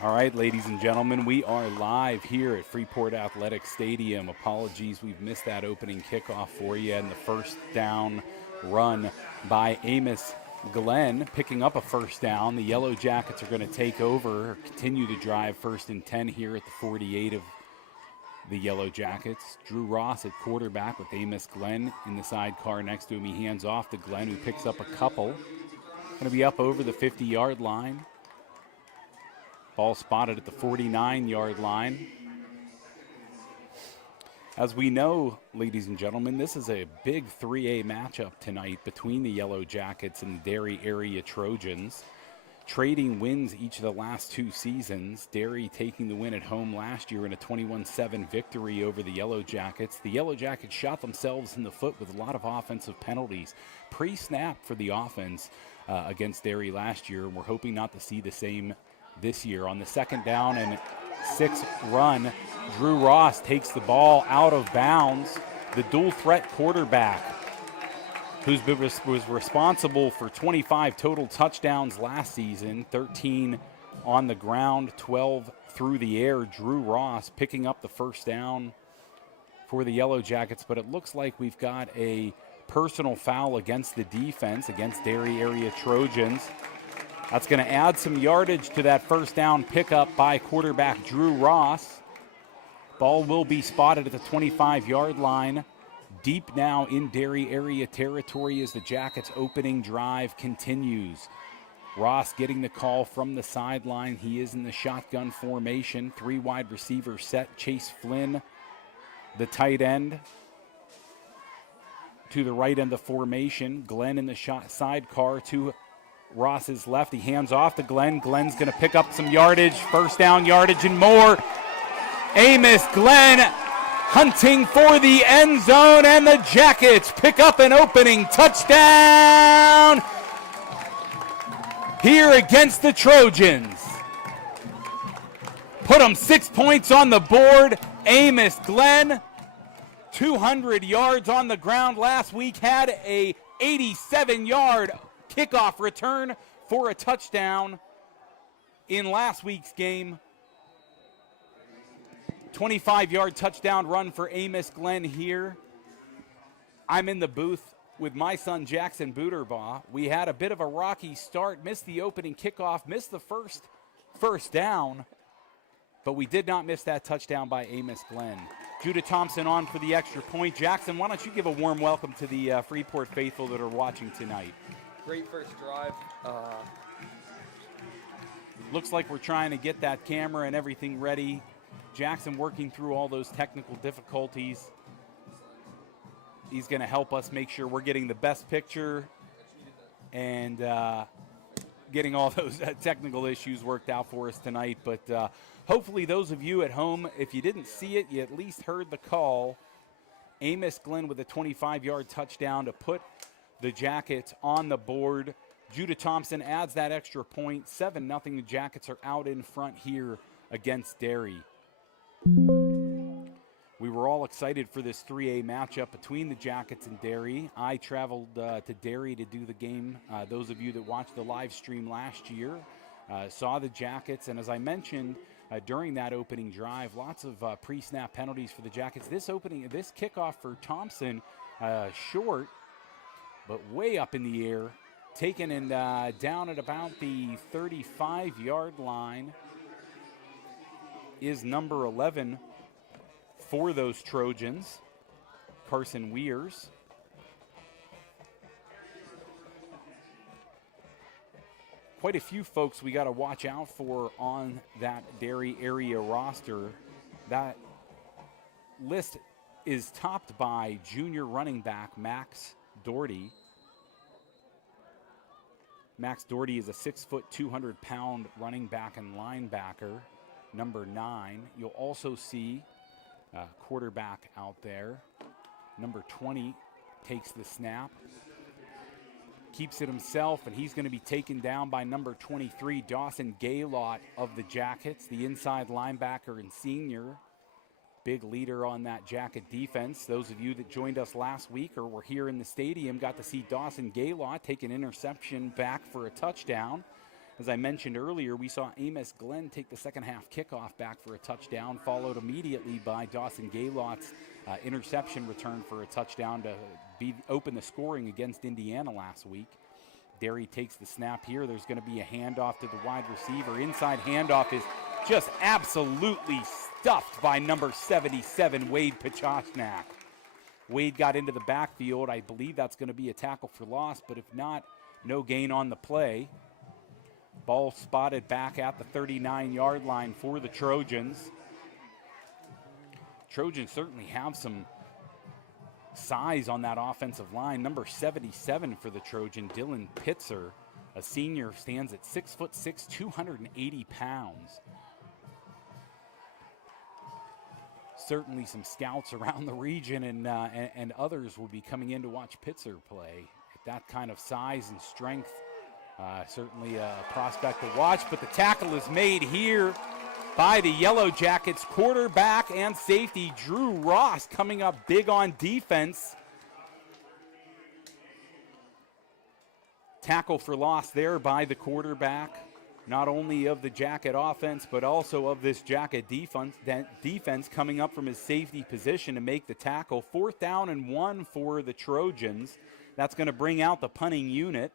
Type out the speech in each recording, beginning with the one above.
All right, ladies and gentlemen, we are live here at Freeport Athletic Stadium. Apologies, we've missed that opening kickoff for you, and the first down run by Amos Glenn picking up a first down. The Yellowjackets are going to take over, continue to drive 1st and 10 here at the 48 of the Yellowjackets. Drew Ross at quarterback with Amos Glenn in the sidecar next to him. He hands off to Glenn, who picks up a couple. Going to be up over the 50-yard line. Ball spotted at the 49-yard line. As we know, ladies and gentlemen, this is a big 3A matchup tonight between the Yellowjackets and the Derry area Trojans. Trading wins each of the last 2 seasons. Derry taking the win at home last year in a 21-7 victory over the Yellowjackets. The Yellowjackets shot themselves in the foot with a lot of offensive penalties. Pre-snap for the offense against Derry last year, and we're hoping not to see the same this year. On the 2nd down and 6 run, Drew Ross takes the ball out of bounds. The dual threat quarterback, was responsible for 25 total touchdowns last season, 13 on the ground, 12 through the air. Drew Ross picking up the first down for the Yellowjackets, but it looks like we've got a personal foul against the defense, against Derry area Trojans. That's going to add some yardage to that first down pickup by quarterback Drew Ross. Ball will be spotted at the 25-yard line. Deep now in Derry area territory as the Jackets' opening drive continues. Ross getting the call from the sideline. He is in the shotgun formation. 3 wide receivers set. Chase Flynn, the tight end, to the right end of formation. Glenn in the sidecar to Ross's left. He hands off to Glenn. Glenn's going to pick up some yardage, first down yardage and more. Amos Glenn hunting for the end zone, and the Jackets pick up an opening touchdown here against the Trojans. Put them 6 points on the board. Amos Glenn, 200 yards on the ground last week, had a 87-yard kickoff return for a touchdown in last week's game. 25-yard touchdown run for Amos Glenn here. I'm in the booth with my son Jackson Booterbaugh. We had a bit of a rocky start, missed the opening kickoff, missed the first down, but we did not miss that touchdown by Amos Glenn. Judah Thompson on for the extra point. Jackson, why don't you give a warm welcome to the Freeport faithful that are watching tonight? Great first drive. Looks like we're trying to get that camera and everything ready. Jackson working through all those technical difficulties. He's going to help us make sure we're getting the best picture and getting all those technical issues worked out for us tonight. But hopefully those of you at home, if you didn't see it, you at least heard the call. Amos Glenn with a 25-yard touchdown to put the Jackets on the board. Judah Thompson adds that extra point. 7-0. The Jackets are out in front here against Derry. We were all excited for this 3A matchup between the Jackets and Derry. I traveled to Derry to do the game. Those of you that watched the live stream last year saw the Jackets. And as I mentioned during that opening drive, lots of pre-snap penalties for the Jackets. This kickoff for Thompson, short, but way up in the air, taken and down at about the 35-yard line is number 11 for those Trojans, Carson Weirs. Quite a few folks we got to watch out for on that Derry area roster. That list is topped by junior running back Max Doherty. Max Doherty is a 6', 200-pound running back and linebacker, number 9. You'll also see quarterback out there. Number 20 takes the snap, keeps it himself, and he's going to be taken down by number 23, Dawson Gaylott of the Jackets, the inside linebacker and senior. Big leader on that Jacket defense. Those of you that joined us last week or were here in the stadium got to see Dawson Gaylott take an interception back for a touchdown. As I mentioned earlier, we saw Amos Glenn take the second half kickoff back for a touchdown, followed immediately by Dawson Gaylot's interception return for a touchdown to open the scoring against Indiana last week. Derry takes the snap here. There's going to be a handoff to the wide receiver. Inside handoff is just absolutely stuffed by number 77, Wade Pachachnak. Wade got into the backfield. I believe that's going to be a tackle for loss, but if not, no gain on the play. Ball spotted back at the 39-yard line for the Trojans. Trojans certainly have some size on that offensive line. Number 77 for the Trojan, Dylan Pitzer, a senior, stands at 6'6", 280 pounds. Certainly some scouts around the region and others will be coming in to watch Pitzer play. At that kind of size and strength, certainly a prospect to watch, but the tackle is made here by the Yellowjackets. Quarterback and safety Drew Ross coming up big on defense. Tackle for loss there by the quarterback, not only of the Jacket offense, but also of this Jacket defense coming up from his safety position to make the tackle. 4th down and 1 for the Trojans. That's going to bring out the punting unit.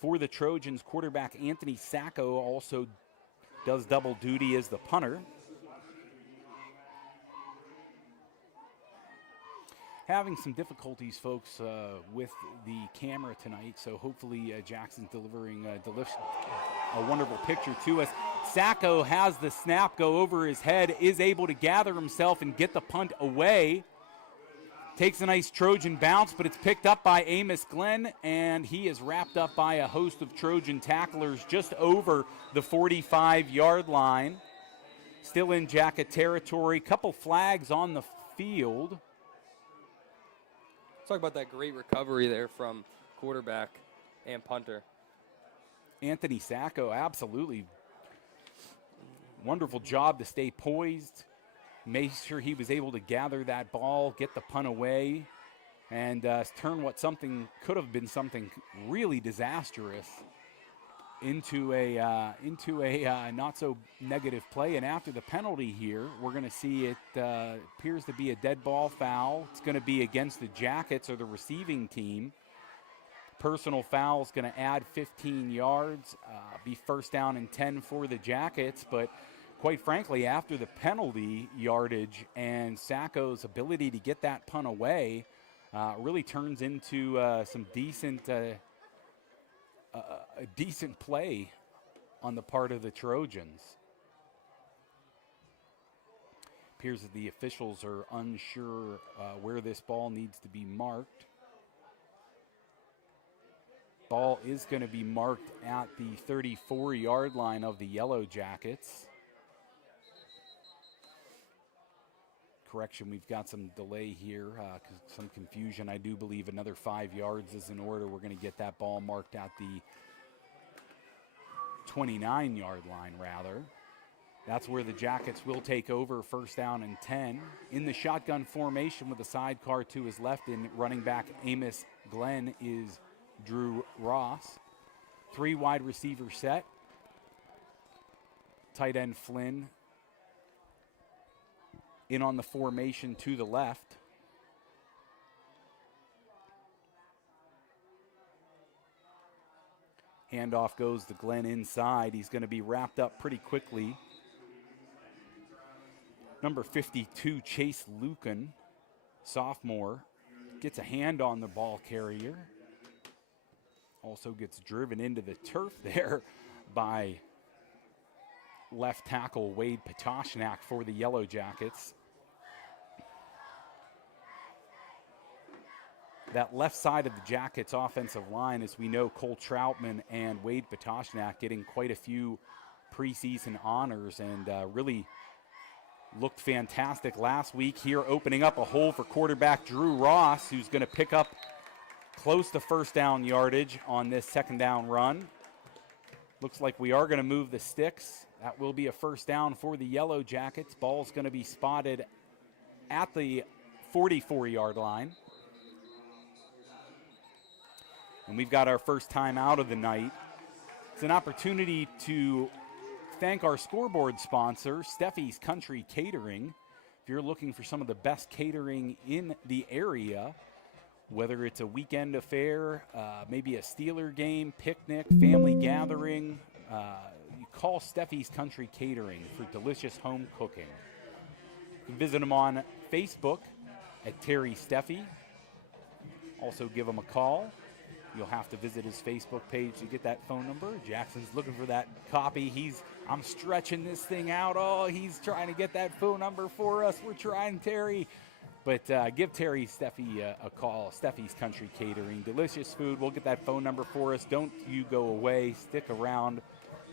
For the Trojans, quarterback Anthony Sacco also does double duty as the punter. Having some difficulties, folks, with the camera tonight, so hopefully Jackson's delivering a wonderful picture to us. Sacco has the snap go over his head, is able to gather himself and get the punt away. Takes a nice Trojan bounce, but it's picked up by Amos Glenn, and he is wrapped up by a host of Trojan tacklers just over the 45-yard line. Still in Jacket territory. Couple flags on the field. Talk about that great recovery there from quarterback and punter. Anthony Sacco, absolutely wonderful job to stay poised. Made sure he was able to gather that ball, get the punt away, and turn what something could have been something really disastrous into a not so negative play. And after the penalty here, we're going to see it appears to be a dead ball foul. It's going to be against the Jackets or the receiving team. Personal foul is going to add 15 yards, be 1st down and 10 for the Jackets, but quite frankly, after the penalty yardage and Sacco's ability to get that punt away, really turns into some decent play on the part of the Trojans. Appears that the officials are unsure where this ball needs to be marked. Ball is going to be marked at the 34-yard line of the Yellowjackets. Correction, we've got some delay here, some confusion. I do believe another 5 yards is in order. We're going to get that ball marked at the 29-yard line, rather. That's where the Jackets will take over, 1st down and 10. In the shotgun formation with a sidecar to his left, and running back Amos Glenn is Drew Ross. 3 wide receiver set. Tight end Flynn in on the formation to the left. Handoff goes to Glenn inside. He's going to be wrapped up pretty quickly. Number 52, Chase Lucan, sophomore, gets a hand on the ball carrier. Also gets driven into the turf there by left tackle Wade Pachachnak for the Yellowjackets. That left side of the Jackets offensive line, as we know, Cole Troutman and Wade Pachachnak getting quite a few preseason honors and really looked fantastic last week here, opening up a hole for quarterback Drew Ross, who's going to pick up close to 1st down yardage on this 2nd down run. Looks like we are going to move the sticks. That will be a 1st down for the Yellowjackets. Ball's going to be spotted at the 44-yard line. And we've got our first time out of the night. It's an opportunity to thank our scoreboard sponsor, Steffi's Country Catering. If you're looking for some of the best catering in the area, whether it's a weekend affair, maybe a Steeler game, picnic, family gathering, you call Steffi's Country Catering for delicious home cooking. You can visit them on Facebook at Terry Steffi. Also give him a call. You'll have to visit his Facebook page to get that phone number. Jackson's looking for that copy. I'm stretching this thing out. Oh, he's trying to get that phone number for us. We're trying, Terry. But give Terry Steffi a call. Steffi's Country Catering. Delicious food. We'll get that phone number for us. Don't you go away. Stick around.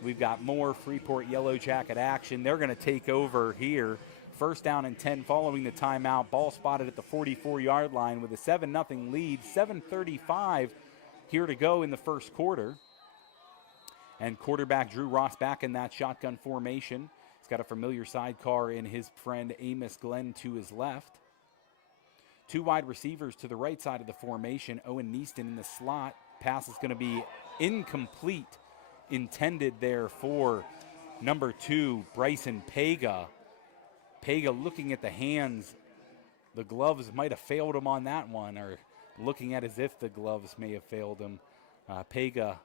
We've got more Freeport Yellowjacket action. They're going to take over here. First down and 10 following the timeout. Ball spotted at the 44-yard line with a 7-0 lead. 7:35 here to go in the first quarter. And quarterback Drew Ross back in that shotgun formation. He's got a familiar sidecar in his friend Amos Glenn to his left. Two wide receivers to the right side of the formation. Owen Neaston in the slot. Pass is going to be incomplete. Intended there for number 2, Bryson Pega. Pega looking at the hands. The gloves might have failed him on that one, or looking at as if the gloves may have failed him. Pega,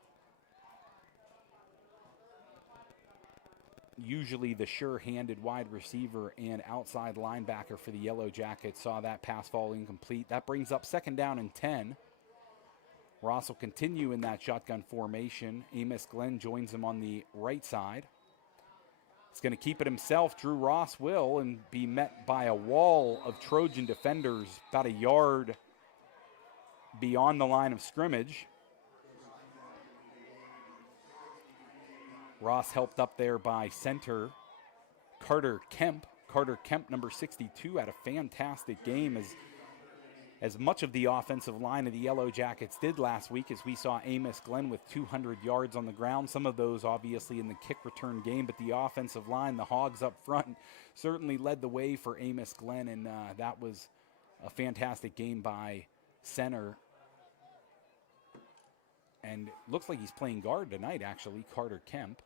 usually the sure-handed wide receiver and outside linebacker for the Yellowjackets, saw that pass fall incomplete. That brings up second down and 10. Ross will continue in that shotgun formation. Amos Glenn joins him on the right side. He's going to keep it himself. Drew Ross will, and be met by a wall of Trojan defenders about a yard beyond the line of scrimmage. Ross helped up there by center Carter Kemp. Carter Kemp, number 62, had a fantastic game as much of the offensive line of the Yellowjackets did last week, as we saw Amos Glenn with 200 yards on the ground. Some of those obviously in the kick return game, but the offensive line, the Hogs up front, certainly led the way for Amos Glenn, and that was a fantastic game by center. And looks like he's playing guard tonight, actually, Carter Kemp.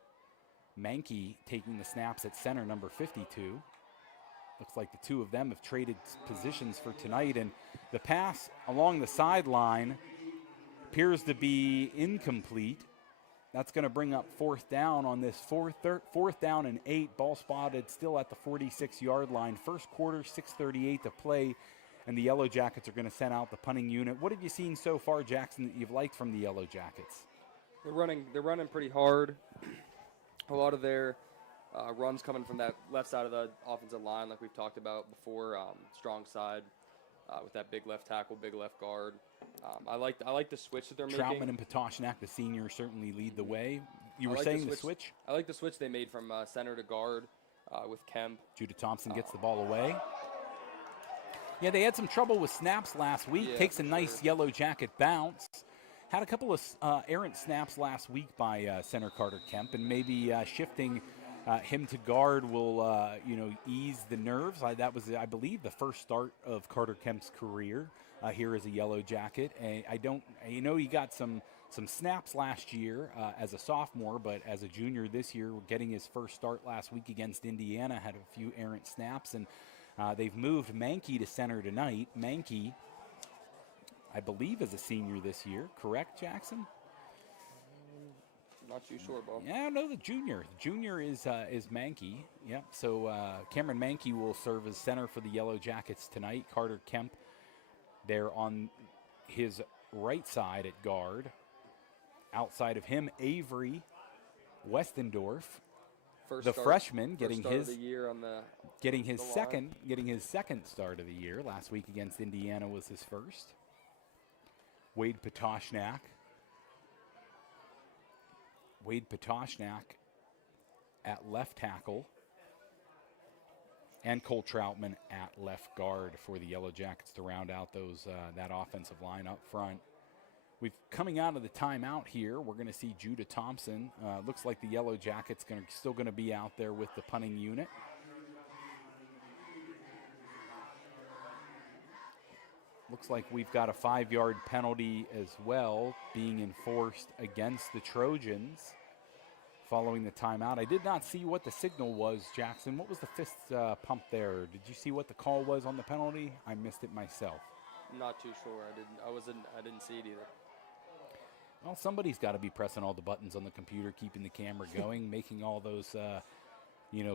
Mankey taking the snaps at center, number 52. Looks like the two of them have traded positions for tonight. And the pass along the sideline appears to be incomplete. That's going to bring up fourth down on this fourth down and 8. Ball spotted still at the 46-yard line. First quarter, 6:38 to play. And the Yellowjackets are going to send out the punting unit. What have you seen so far, Jackson, that you've liked from the Yellowjackets? They're running pretty hard. A lot of their runs coming from that left side of the offensive line, like we've talked about before. Strong side with that big left tackle, big left guard. I like the switch that they're making. Troutman and Patoshnak, the senior, certainly lead the way. You were saying the switch? I like the switch they made from center to guard with Kemp. Judah Thompson gets the ball away. Yeah, they had some trouble with snaps last week. Yeah, takes a nice Yellowjacket bounce. Had a couple of errant snaps last week by center Carter Kemp, and maybe shifting him to guard will ease the nerves. That was, I believe, the first start of Carter Kemp's career here as a Yellowjacket. He got some snaps last year as a sophomore, but as a junior this year, getting his first start last week against Indiana, had a few errant snaps, and they've moved Mankey to center tonight. Mankey, I believe, is a senior this year. Correct, Jackson? Not too sure, Bob. Yeah, no, the junior. The junior is Mankey. Yep. So Cameron Mankey will serve as center for the Yellowjackets tonight. Carter Kemp there on his right side at guard. Outside of him, Avery Westendorf, freshman, getting his second start of the year. Last week against Indiana was his first. Wade Patoshnak at left tackle, and Cole Troutman at left guard for the Yellowjackets to round out that offensive line up front. Coming out of the timeout here, we're going to see Judah Thompson. Looks like the Yellowjackets still going to be out there with the punting unit. Looks like we've got a 5-yard penalty as well being enforced against the Trojans. following the timeout. I did not see what the signal was, Jackson. What was the fist pump there? Did you see what the call was on the penalty? I missed it myself. Not too sure. I didn't see it either. Well, somebody's got to be pressing all the buttons on the computer, keeping the camera going, making all those,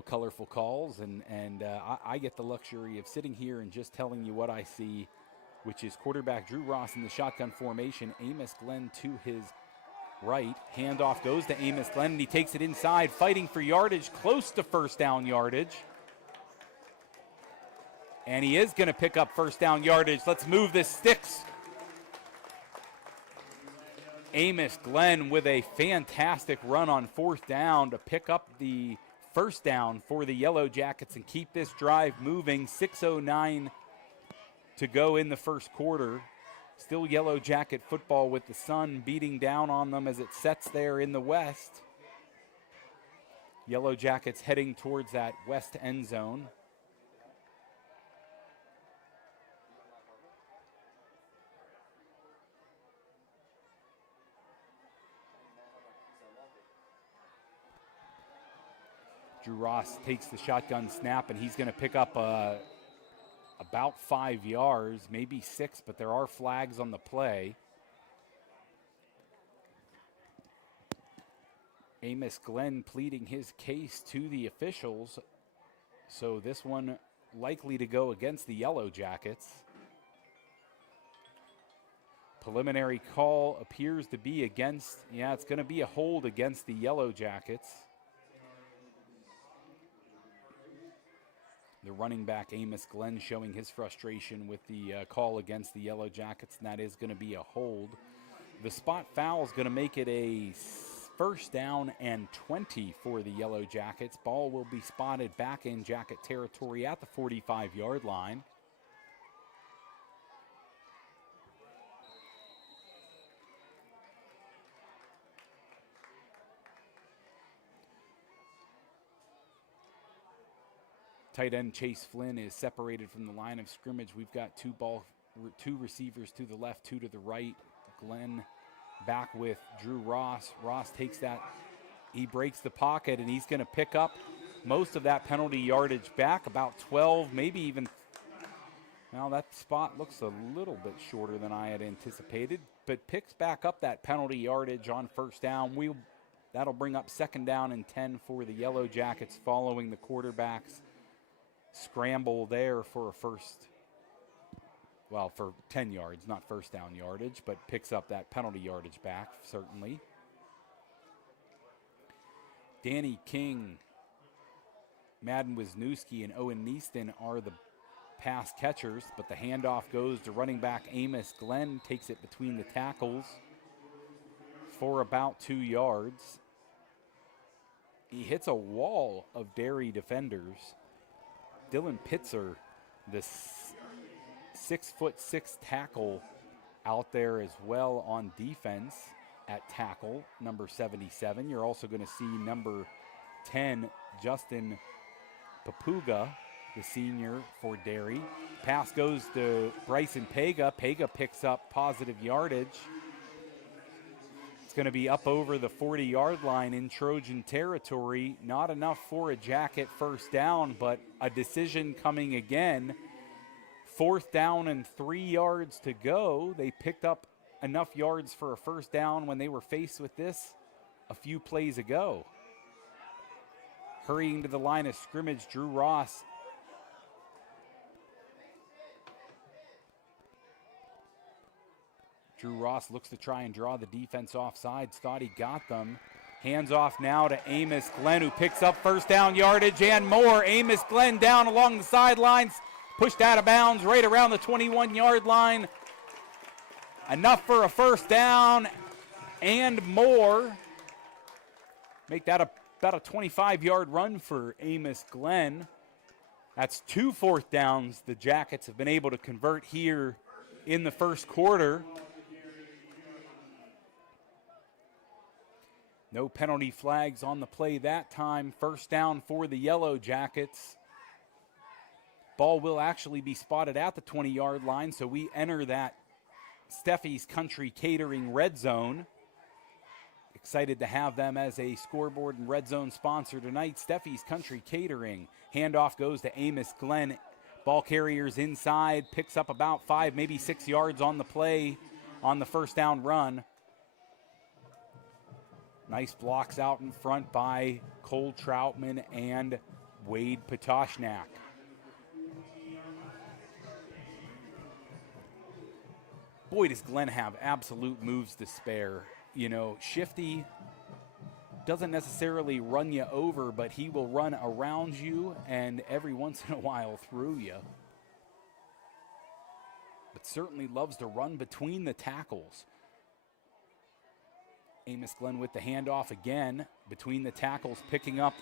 colorful calls. And I get the luxury of sitting here and just telling you what I see, which is quarterback Drew Ross in the shotgun formation. Amos Glenn to his right. Handoff goes to Amos Glenn, and he takes it inside, fighting for yardage, close to first down yardage. And he is going to pick up first down yardage. Let's move the sticks. Amos Glenn with a fantastic run on fourth down to pick up the first down for the Yellowjackets and keep this drive moving. 6:09 to go in the first quarter. Still Yellow Jacket football with the sun beating down on them as it sets there in the west. Yellow Jackets heading towards that west end zone. Drew Ross takes the shotgun snap, and he's going to pick up about 5 yards, maybe 6, but there are flags on the play. Amos Glenn pleading his case to the officials. So this one likely to go against the Yellowjackets. Preliminary call appears to be against, it's going to be a hold against the Yellowjackets. The running back, Amos Glenn, showing his frustration with the call against the Yellowjackets, and that is going to be a hold. The spot foul is going to make it a first down and 20 for the Yellowjackets. Ball will be spotted back in Jacket territory at the 45-yard line. Tight end Chase Flynn is separated from the line of scrimmage. We've got two receivers to the left, two to the right. Glenn back with Drew Ross. Ross takes that. He breaks the pocket, and he's going to pick up most of that penalty yardage back, about 12, maybe even. Now that spot looks a little bit shorter than I had anticipated, but picks back up that penalty yardage on first down. That'll bring up second down and 10 for the Yellowjackets following the quarterback's scramble there for for 10 yards, not first down yardage, but picks up that penalty yardage back, certainly. Danny King, Madden Wisniewski, and Owen Neaston are the pass catchers, but the handoff goes to running back Amos Glenn, takes it between the tackles for about 2 yards. He hits a wall of Derry defenders. Dylan Pitzer, the 6'6" tackle, out there as well on defense at tackle, number 77. You're also going to see number 10, Justin Papuga, the senior for Derry. Pass goes to Bryson Pega. Pega picks up positive yardage. It's going to be up over the 40-yard line in Trojan territory. Not enough for a Jacket first down, but a decision coming again. 4th down and 3 yards to go. They picked up enough yards for a first down when they were faced with this a few plays ago. Hurrying to the line of scrimmage, Drew Ross. Drew Ross looks to try and draw the defense offsides. Thought he got them. Hands off now to Amos Glenn, who picks up first down yardage and more. Amos Glenn down along the sidelines. Pushed out of bounds right around the 21-yard line. Enough for a first down and more. Make that about a 25-yard run for Amos Glenn. That's 2 fourth downs the Jackets have been able to convert here in the first quarter. No penalty flags on the play that time. First down for the Yellowjackets. Ball will actually be spotted at the 20-yard line, so we enter that Steffi's Country Catering red zone. Excited to have them as a scoreboard and red zone sponsor tonight. Steffi's Country Catering. Handoff goes to Amos Glenn. Ball carriers inside, picks up about 5, maybe 6 yards on the play on the first down run. Nice blocks out in front by Cole Troutman and Wade Patoshnak. Boy, does Glenn have absolute moves to spare. You know, shifty, doesn't necessarily run you over, but he will run around you and every once in a while through you. But certainly loves to run between the tackles. Amos Glenn with the handoff again between the tackles, picking up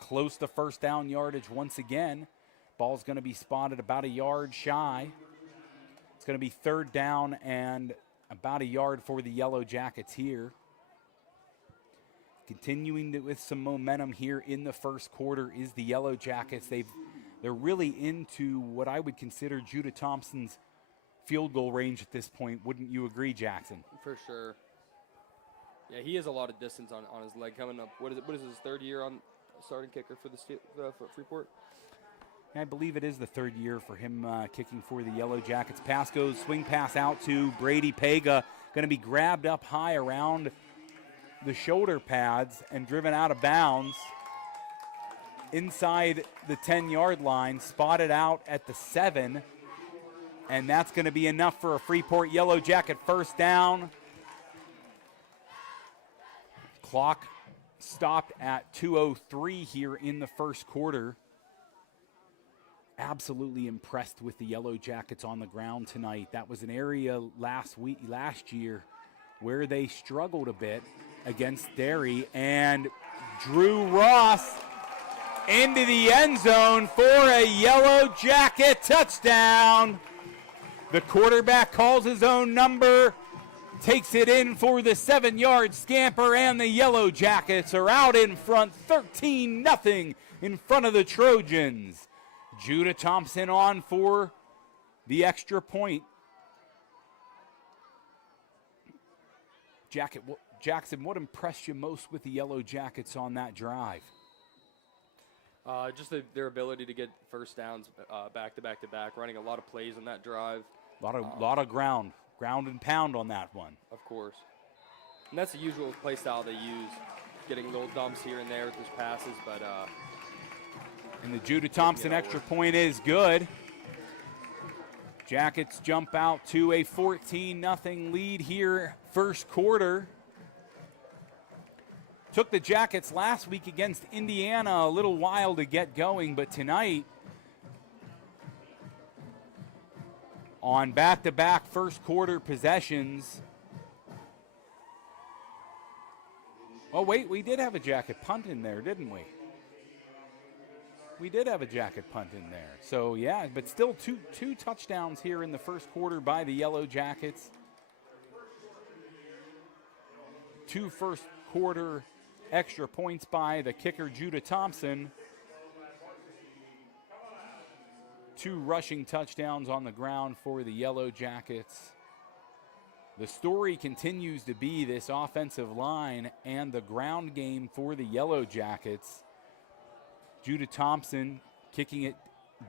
close to first down yardage once again. Ball's going to be spotted about a yard shy. It's going to be 3rd down and about a yard for the Yellow Jackets here. Continuing with some momentum here in the first quarter is the Yellow Jackets. They're really into what I would consider Judah Thompson's field goal range at this point. Wouldn't you agree, Jackson? For sure. Yeah, he has a lot of distance on his leg coming up. What is his 3rd year on starting kicker for for Freeport? I believe it is the 3rd year for him kicking for the Yellow Jackets. Pass goes, swing pass out to Brady Pega. Going to be grabbed up high around the shoulder pads and driven out of bounds inside the 10-yard line, spotted out at the 7. And that's going to be enough for a Freeport Yellow Jacket first down. Clock stopped at 2:03 here in the first quarter. Absolutely impressed with the Yellow Jackets on the ground tonight. That was an area last year where they struggled a bit against Derry, and Drew Ross into the end zone for a Yellow Jacket touchdown. The quarterback calls his own number, takes it in for the 7-yard scamper, and the Yellow Jackets are out in front 13-0 in front of the Trojans. Judah Thompson on for the extra point. Jackson, what impressed you most with the Yellow Jackets on that drive? Just their ability to get first downs back to back, running a lot of plays on that drive. A lot of ground and pound on that one. Of course. And that's the usual play style they use, getting little dumps here and there with his passes, but and the Judah Thompson extra point is good. Jackets jump out to a 14-0 lead here first quarter. Took the Jackets last week against Indiana a little while to get going, but tonight, on back-to-back first quarter possessions. Oh, wait, we did have a Jacket punt in there, didn't we? We did have a Jacket punt in there. So, yeah, but still two touchdowns here in the first quarter by the Yellow Jackets. 2 first quarter extra points by the kicker, Judah Thompson. 2 rushing touchdowns on the ground for the Yellow Jackets. The story continues to be this offensive line and the ground game for the Yellow Jackets. Judah Thompson kicking it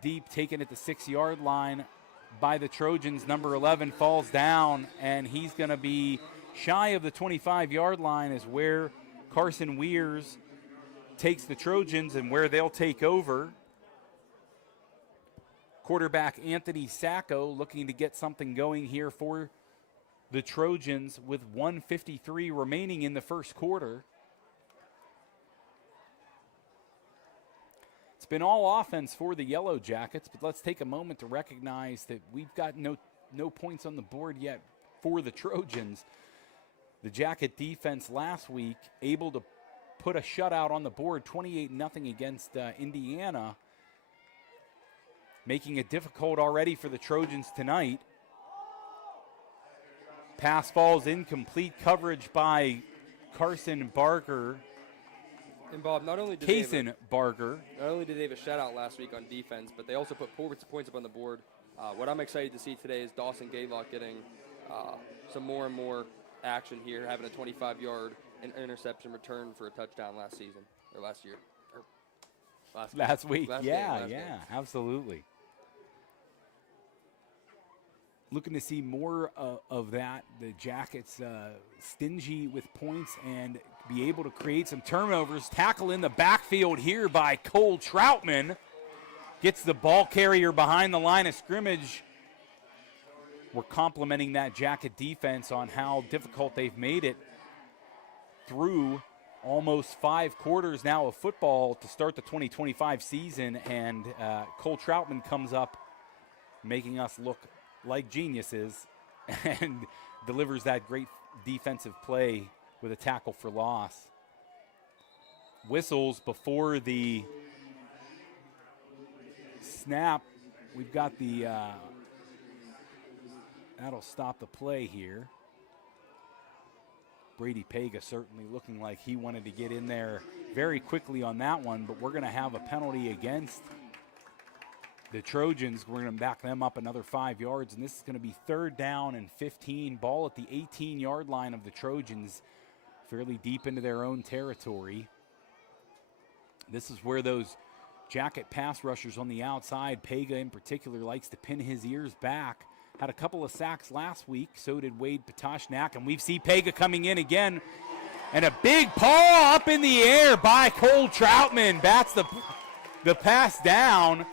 deep, taking it to 6-yard line by the Trojans. Number 11 falls down, and he's going to be shy of the 25-yard line, is where Carson Weirs takes the Trojans and where they'll take over. Quarterback Anthony Sacco looking to get something going here for the Trojans with 1:53 remaining in the first quarter. It's been all offense for the Yellow Jackets, but let's take a moment to recognize that we've got no points on the board yet for the Trojans. The Jacket defense last week able to put a shutout on the board, 28-0 against Indiana, making it difficult already for the Trojans tonight. Pass falls incomplete, coverage by Carson Barker. And Bob, not only did Barker. Not only did they have a shutout last week on defense, but they also put points up on the board. What I'm excited to see today is Dawson Gaylock getting some more and more action here, having a 25-yard an interception return for a touchdown last season, or last year. Or Last week. Last Yeah, game. absolutely. Looking to see more of that. The Jackets stingy with points and be able to create some turnovers. Tackle in the backfield here by Cole Troutman. Gets the ball carrier behind the line of scrimmage. We're complimenting that Jacket defense on how difficult they've made it through almost 5 quarters now of football to start the 2025 season. And Cole Troutman comes up making us look like geniuses and delivers that great defensive play with a tackle for loss. Whistles before the snap. We've got the, that'll stop the play here. Brady Pega certainly looking like he wanted to get in there very quickly on that one, but we're going to have a penalty against the Trojans. We're going to back them up another 5 yards, and this is going to be 3rd down and 15. Ball at the 18-yard line of the Trojans, fairly deep into their own territory. This is where those Jacket pass rushers on the outside, Pega in particular, likes to pin his ears back. Had a couple of sacks last week, so did Wade Patoshnak, and we see Pega coming in again. And a big paw up in the air by Cole Troutman. Bats the pass down,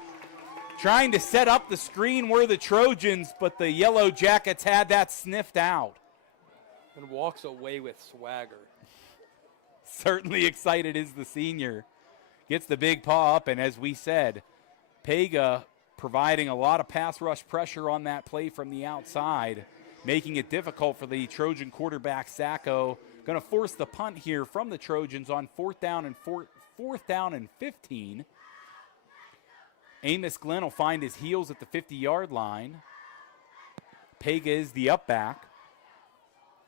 trying to set up the screen where the Trojans, but the Yellowjackets had that sniffed out. And walks away with swagger. Certainly excited is the senior. Gets the big paw up, and as we said, Pega providing a lot of pass rush pressure on that play from the outside, making it difficult for the Trojan quarterback, Sacco. Going to force the punt here from the Trojans on 4th down and 15. Amos Glenn will find his heels at the 50-yard line. Pega is the up back.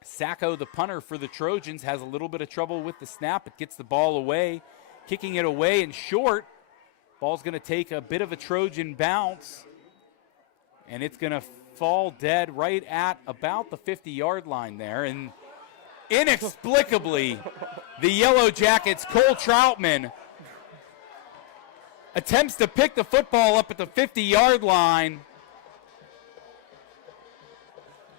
Sacco, the punter for the Trojans, has a little bit of trouble with the snap. It gets the ball away, kicking it away and short. Ball's going to take a bit of a Trojan bounce, and it's going to fall dead right at about the 50-yard line there. And inexplicably, the Yellowjackets, Cole Troutman, attempts to pick the football up at the 50-yard line,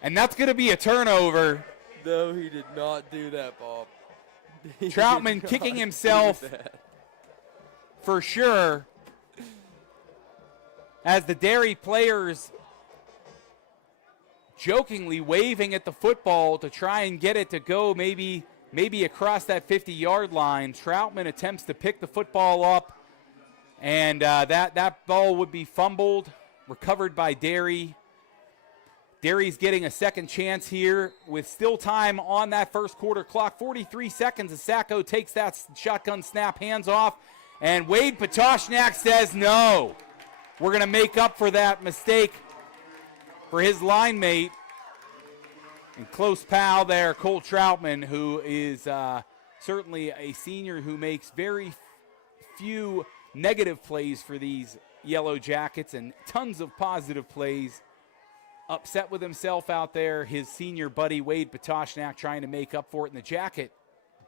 and that's going to be a turnover. No, he did not do that, Bob. Troutman kicking himself for sure, as the Derry players jokingly waving at the football to try and get it to go maybe across that 50-yard line. Troutman attempts to pick the football up, and that ball would be fumbled, recovered by Derry. Derry's getting a second chance here with still time on that first quarter clock. 43 seconds as Sacco takes that shotgun snap, hands off, and Wade Patoshnak says no. We're going to make up for that mistake for his line mate. And close pal there, Cole Troutman, who is certainly a senior who makes very few negative plays for these Yellowjackets and tons of positive plays. Upset with himself out there. His senior buddy, Wade Patoshnak, trying to make up for it. And the Jacket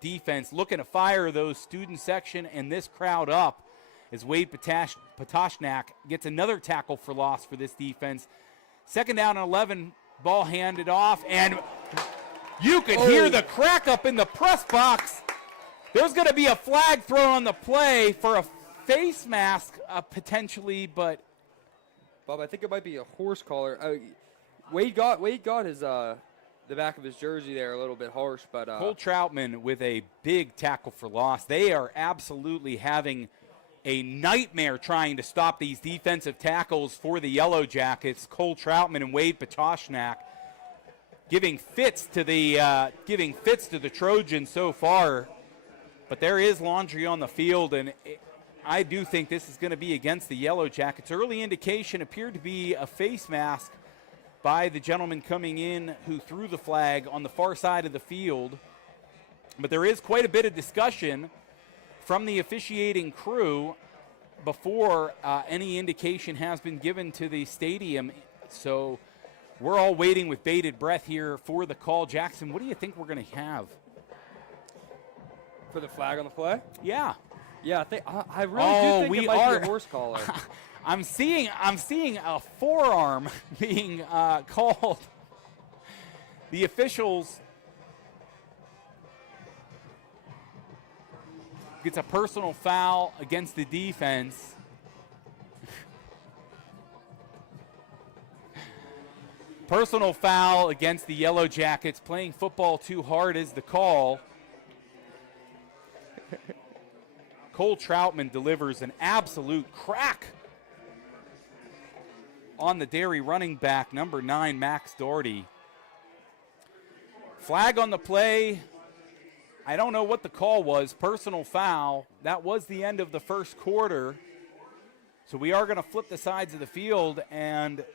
defense looking to fire those student section and this crowd up as Wade Patoshnak gets another tackle for loss for this defense. 2nd down and 11, ball handed off, and you could hear the crack up in the press box. There's going to be a flag thrown on the play for a face mask potentially, but Bob, I think it might be a horse collar. Wade got his the back of his jersey there a little bit harsh, but Cole Troutman with a big tackle for loss. They are absolutely having a nightmare trying to stop these defensive tackles for the Yellowjackets. Cole Troutman and Wade Patoshnak giving fits to the Trojans so far, but there is laundry on the field, and I do think this is going to be against the Yellowjackets. Early indication appeared to be a face mask by the gentleman coming in who threw the flag on the far side of the field, but there is quite a bit of discussion from the officiating crew before any indication has been given to the stadium. So we're all waiting with bated breath here for the call. Jackson, what do you think we're going to have? For the flag on the play? Yeah. Yeah, I really do think it might be a horse collar. I'm seeing a forearm being called. The officials. Gets a personal foul against the defense. Personal foul against the Yellowjackets. Playing football too hard is the call. Cole Troutman delivers an absolute crack on the Derry running back, number 9, Max Doherty. Flag on the play. I don't know what the call was. Personal foul. That was the end of the first quarter. So we are going to flip the sides of the field and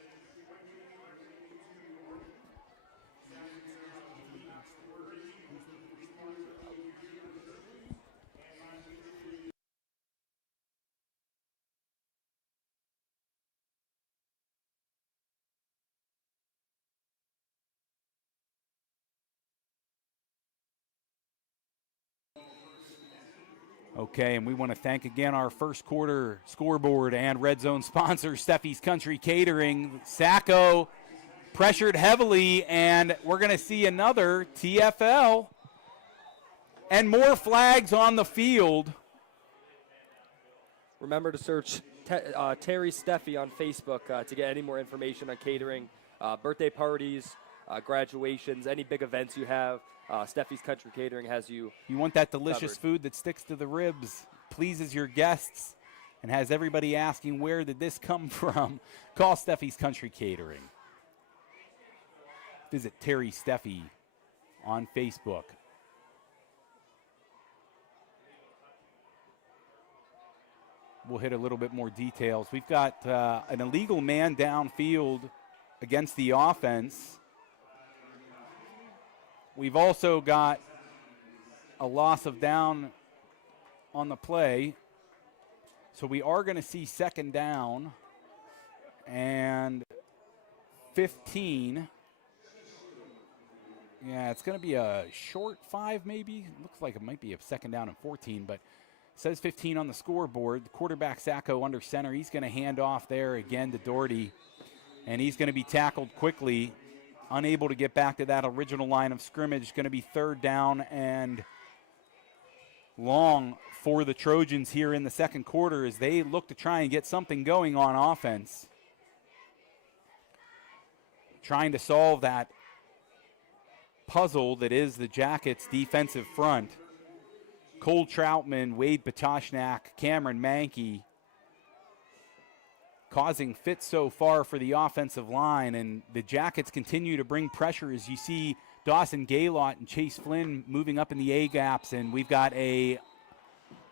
okay, and we want to thank again our first quarter scoreboard and red zone sponsor, Steffi's Country Catering. Sacco pressured heavily, and we're going to see another TFL and more flags on the field. Remember to search Terry Steffi on Facebook to get any more information on catering, birthday parties, graduations, any big events you have. Steffi's Country Catering has you. You want that delicious covered. food that sticks to the ribs, pleases your guests, and has everybody asking, where did this come from? Call Steffi's Country Catering. Visit Terry Steffi on Facebook. We'll hit a little bit more details. We've got an illegal man downfield against the offense. We've also got a loss of down on the play. So we are going to see second down and 15. Yeah, it's going to be a short 5 maybe. Looks like it might be a second down and 14, but it says 15 on the scoreboard. The quarterback, Sacco, under center. He's going to hand off there again to Doherty, and he's going to be tackled quickly. Unable to get back to that original line of scrimmage. Going to be third down and long for the Trojans here in the second quarter as they look to try and get something going on offense. Trying to solve that puzzle that is the Jackets' defensive front. Cole Troutman, Wade Patoshnak, Cameron Mankey causing fits so far for the offensive line, and the Jackets continue to bring pressure as you see Dawson Gaylott and Chase Flynn moving up in the A-gaps, and we've got a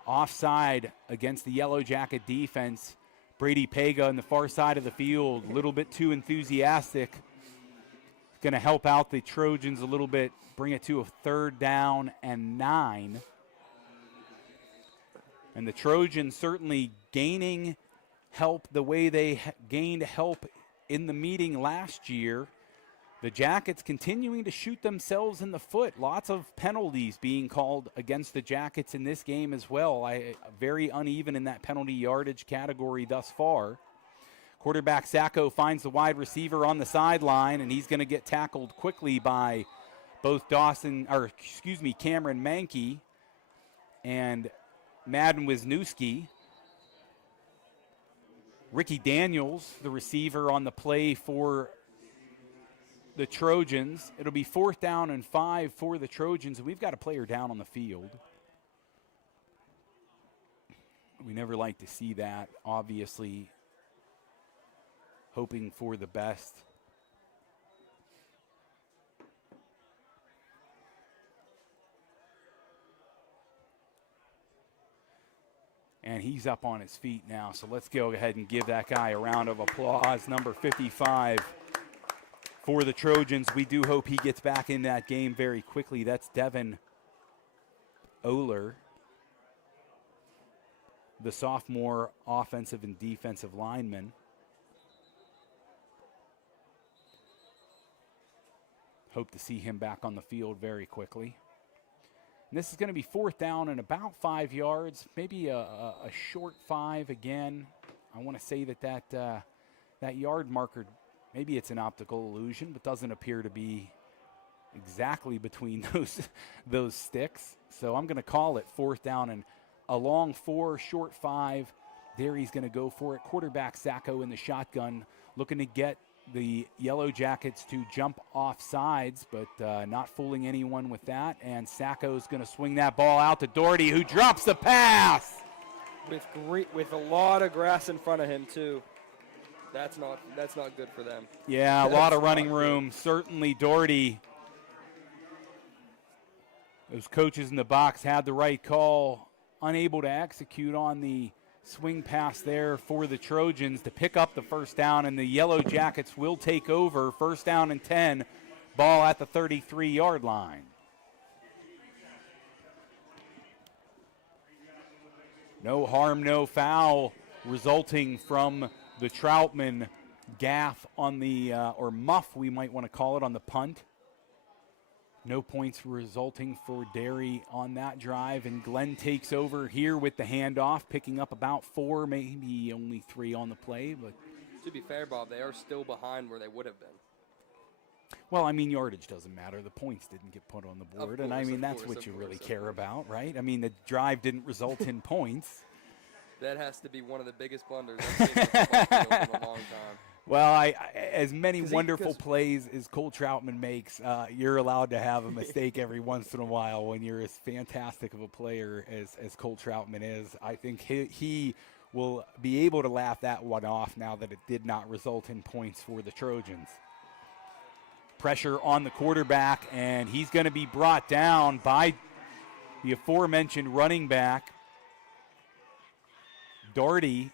offside against the Yellowjacket defense. Brady Pega on the far side of the field, a little bit too enthusiastic. Going to help out the Trojans a little bit, bring it to a third down and 9. And the Trojans certainly gaining help the way they gained help in the meeting last year. The Jackets continuing to shoot themselves in the foot. Lots of penalties being called against the Jackets in this game as well. Very uneven in that penalty yardage category thus far. Quarterback Sacco finds the wide receiver on the sideline, and he's going to get tackled quickly by both Cameron Mankey and Madden Wisniewski. Ricky Daniels, the receiver on the play for the Trojans. It'll be fourth down and 5 for the Trojans, and we've got a player down on the field. We never like to see that, obviously. Hoping for the best. And he's up on his feet now, so let's go ahead and give that guy a round of applause. Number 55 for the Trojans. We do hope he gets back in that game very quickly. That's Devin Oler, the sophomore offensive and defensive lineman. Hope to see him back on the field very quickly. And this is going to be 4th down and about 5 yards, maybe a short 5 again. I want to say that yard marker, maybe it's an optical illusion, but doesn't appear to be exactly between those sticks. So I'm going to call it 4th down and a long 4, short 5. Derry's going to go for it. Quarterback Sacco in the shotgun, looking to get the Yellowjackets to jump off sides, but not fooling anyone with that. And Sacco's going to swing that ball out to Doherty, who drops the pass. With a lot of grass in front of him too. That's not good for them. Yeah, a lot of running room. Certainly Doherty. Those coaches in the box had the right call. Unable to execute on the swing pass there for the Trojans to pick up the 1st down, and the Yellowjackets will take over. 1st down and 10, ball at the 33-yard line. No harm, no foul resulting from the Troutman gaff on the, or muff we might want to call it, on the punt. No points resulting for Derry on that drive, and Glenn takes over here with the handoff, picking up about 4, maybe only 3 on the play. But to be fair, Bob, they are still behind where they would have been. Well, I mean, yardage doesn't matter. The points didn't get put on the board, and I mean, that's what you really care about, right? I mean, the drive didn't result in points. That has to be one of the biggest blunders I've seen in a long time. Well, as many wonderful plays as Cole Troutman makes, you're allowed to have a mistake every once in a while when you're as fantastic of a player as Cole Troutman is. I think he will be able to laugh that one off now that it did not result in points for the Trojans. Pressure on the quarterback, and he's going to be brought down by the aforementioned running back, Doherty,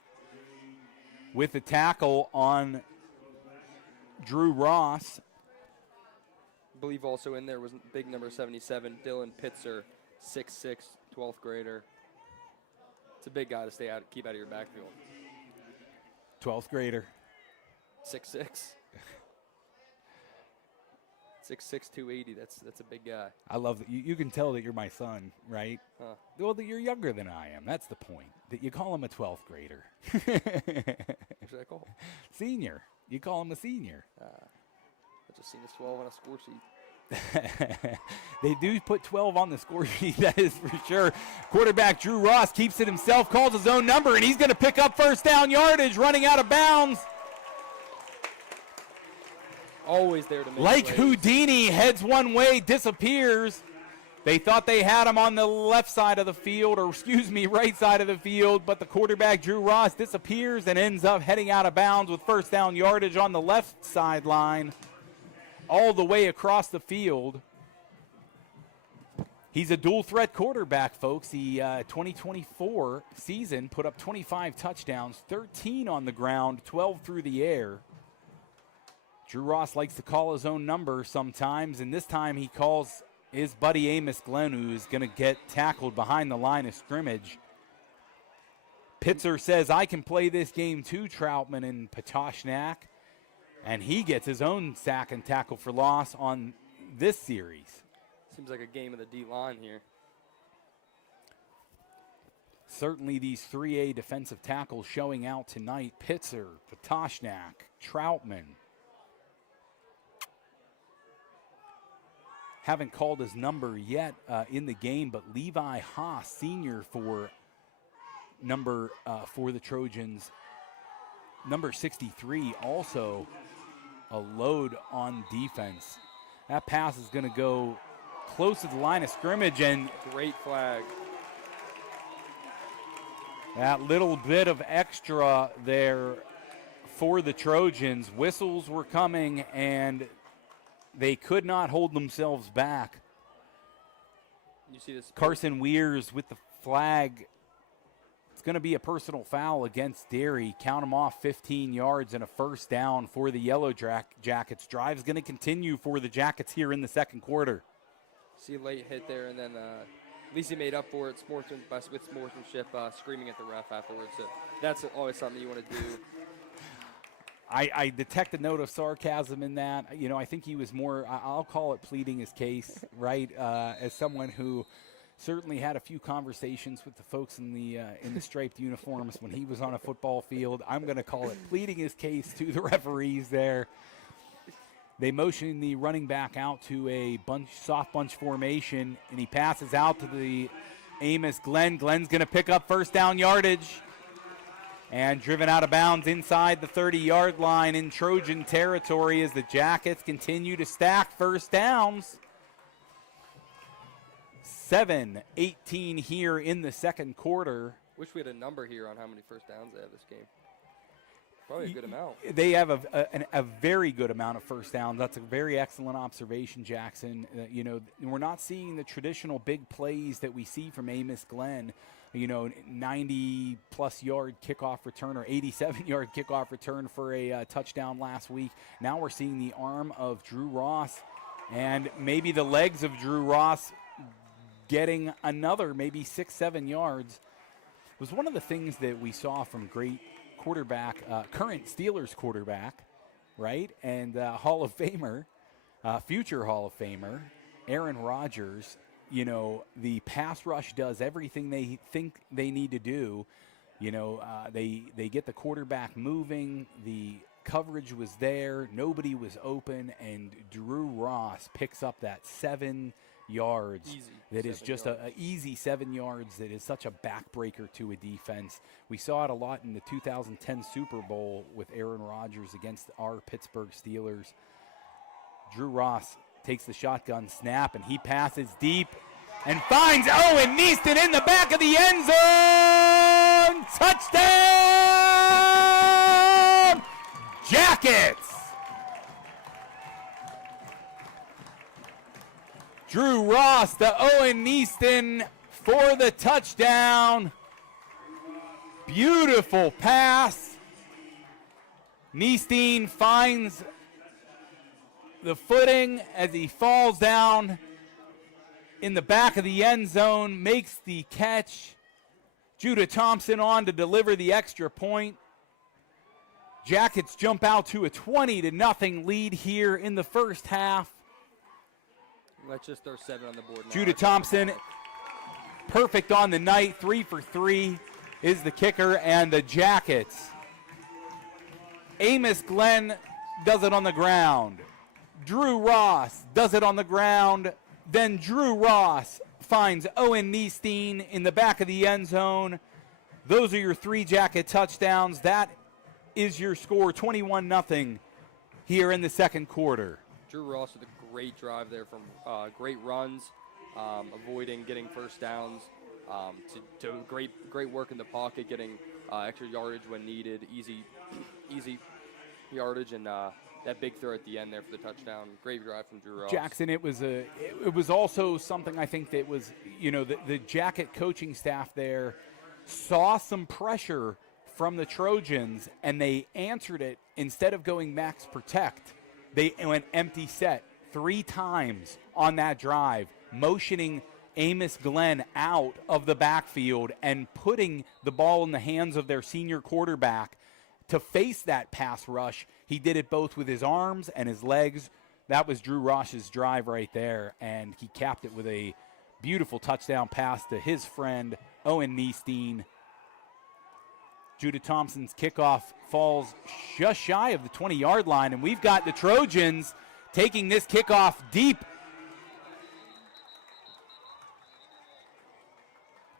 with the tackle on Drew Ross. I believe also in there was big number 77, Dylan Pitzer, 6'6", 12th grader. It's a big guy to keep out of your backfield. 12th grader. 6'6". 6'6", 280. That's a big guy. I love that. You can tell that you're my son, right? Huh. Well, that you're younger than I am. That's the point. That you call him a 12th grader. What should I call him? Senior. You call him a senior. I just seen a 12 on a score sheet. They do put 12 on the score sheet, that is for sure. Quarterback Drew Ross keeps it himself, calls his own number, and he's going to pick up 1st down yardage, running out of bounds. Always there to make like plays. Houdini, heads one way, disappears. They thought they had him on the left side of the field, or right side of the field, but the quarterback, Drew Ross, disappears and ends up heading out of bounds with 1st down yardage on the left sideline, all the way across the field. He's a dual threat quarterback, folks. The 2024 season put up 25 touchdowns, 13 on the ground, 12 through the air. Drew Ross likes to call his own number sometimes, and this time he calls his buddy Amos Glenn, who's going to get tackled behind the line of scrimmage. Pitzer says, I can play this game too, Troutman and Patoshnak, and he gets his own sack and tackle for loss on this series. Seems like a game of the D-line here. Certainly these 3A defensive tackles showing out tonight. Pitzer, Patoshnak, Troutman. Haven't called his number yet in the game, but Levi Haas, senior for the Trojans, number 63, also a load on defense. That pass is going to go close to the line of scrimmage, and great flag. That little bit of extra there for the Trojans. Whistles were coming, and they could not hold themselves back. You see this? Carson Weirs with the flag. It's going to be a personal foul against Derry. Count them off, 15 yards and a 1st down for the Yellowjackets. Drive's going to continue for the Jackets here in the 2nd quarter. See a late hit there, and then at least he made up for it with sportsmanship, screaming at the ref afterwards. So that's always something you want to do. I detect a note of sarcasm in that. You know, I think he was more, I'll call it pleading his case, right? As someone who certainly had a few conversations with the folks in the striped uniforms when he was on a football field. I'm going to call it pleading his case to the referees there. They motion the running back out to a soft bunch formation, and he passes out to the Amos Glenn. Glenn's going to pick up first down yardage and driven out of bounds inside the 30-yard line in Trojan territory as the Jackets continue to stack first downs. 7:18 here in the second quarter. Wish we had a number here on how many first downs they have this game. Probably a good amount. They have a very good amount of first downs. That's a very excellent observation, Jackson. We're not seeing the traditional big plays that we see from Amos Glenn. 90-plus yard kickoff return or 87-yard kickoff return for a touchdown last week. Now we're seeing the arm of Drew Ross and maybe the legs of Drew Ross getting another maybe 6-7 yards. It was one of the things that we saw from great quarterback, current Steelers quarterback, right, and Hall of Famer, future Hall of Famer, Aaron Rodgers. The pass rush does everything they think they need to do. They get the quarterback moving. The coverage was there. Nobody was open, and Drew Ross picks up that 7 yards. Easy. That is just an easy 7 yards that is such a backbreaker to a defense. We saw it a lot in the 2010 Super Bowl with Aaron Rodgers against our Pittsburgh Steelers. Drew Ross takes the shotgun snap, and he passes deep and finds Owen Neeston in the back of the end zone. Touchdown, Jackets! Drew Ross to Owen Neeston for the touchdown. Beautiful pass. Neeston finds the footing as he falls down in the back of the end zone, makes the catch. Judah Thompson on to deliver the extra point. Jackets jump out to a 20-0 lead here in the first half. Let's just throw 7 on the board now. Judah Thompson, perfect on the night, 3 for 3 is the kicker, and the Jackets. Amos Glenn does it on the ground. Drew Ross does it on the ground. Then Drew Ross finds Owen Neeston in the back of the end zone. Those are your 3 Jacket touchdowns. That is your score, 21-0 here in the second quarter. Drew Ross with a great drive there from great runs, avoiding getting first downs, to great work in the pocket, getting extra yardage when needed, easy yardage, and that big throw at the end there for the touchdown. Great drive from Drew Ross. Jackson, it was also something I think that was, the Jacket coaching staff there saw some pressure from the Trojans, and they answered it. Instead of going max protect, they went empty set 3 times on that drive, motioning Amos Glenn out of the backfield and putting the ball in the hands of their senior quarterback to face that pass rush. He did it both with his arms and his legs. That was Drew Ross's drive right there, and he capped it with a beautiful touchdown pass to his friend Owen Neeston. Judah Thompson's kickoff falls just shy of the 20-yard line, and we've got the Trojans taking this kickoff deep.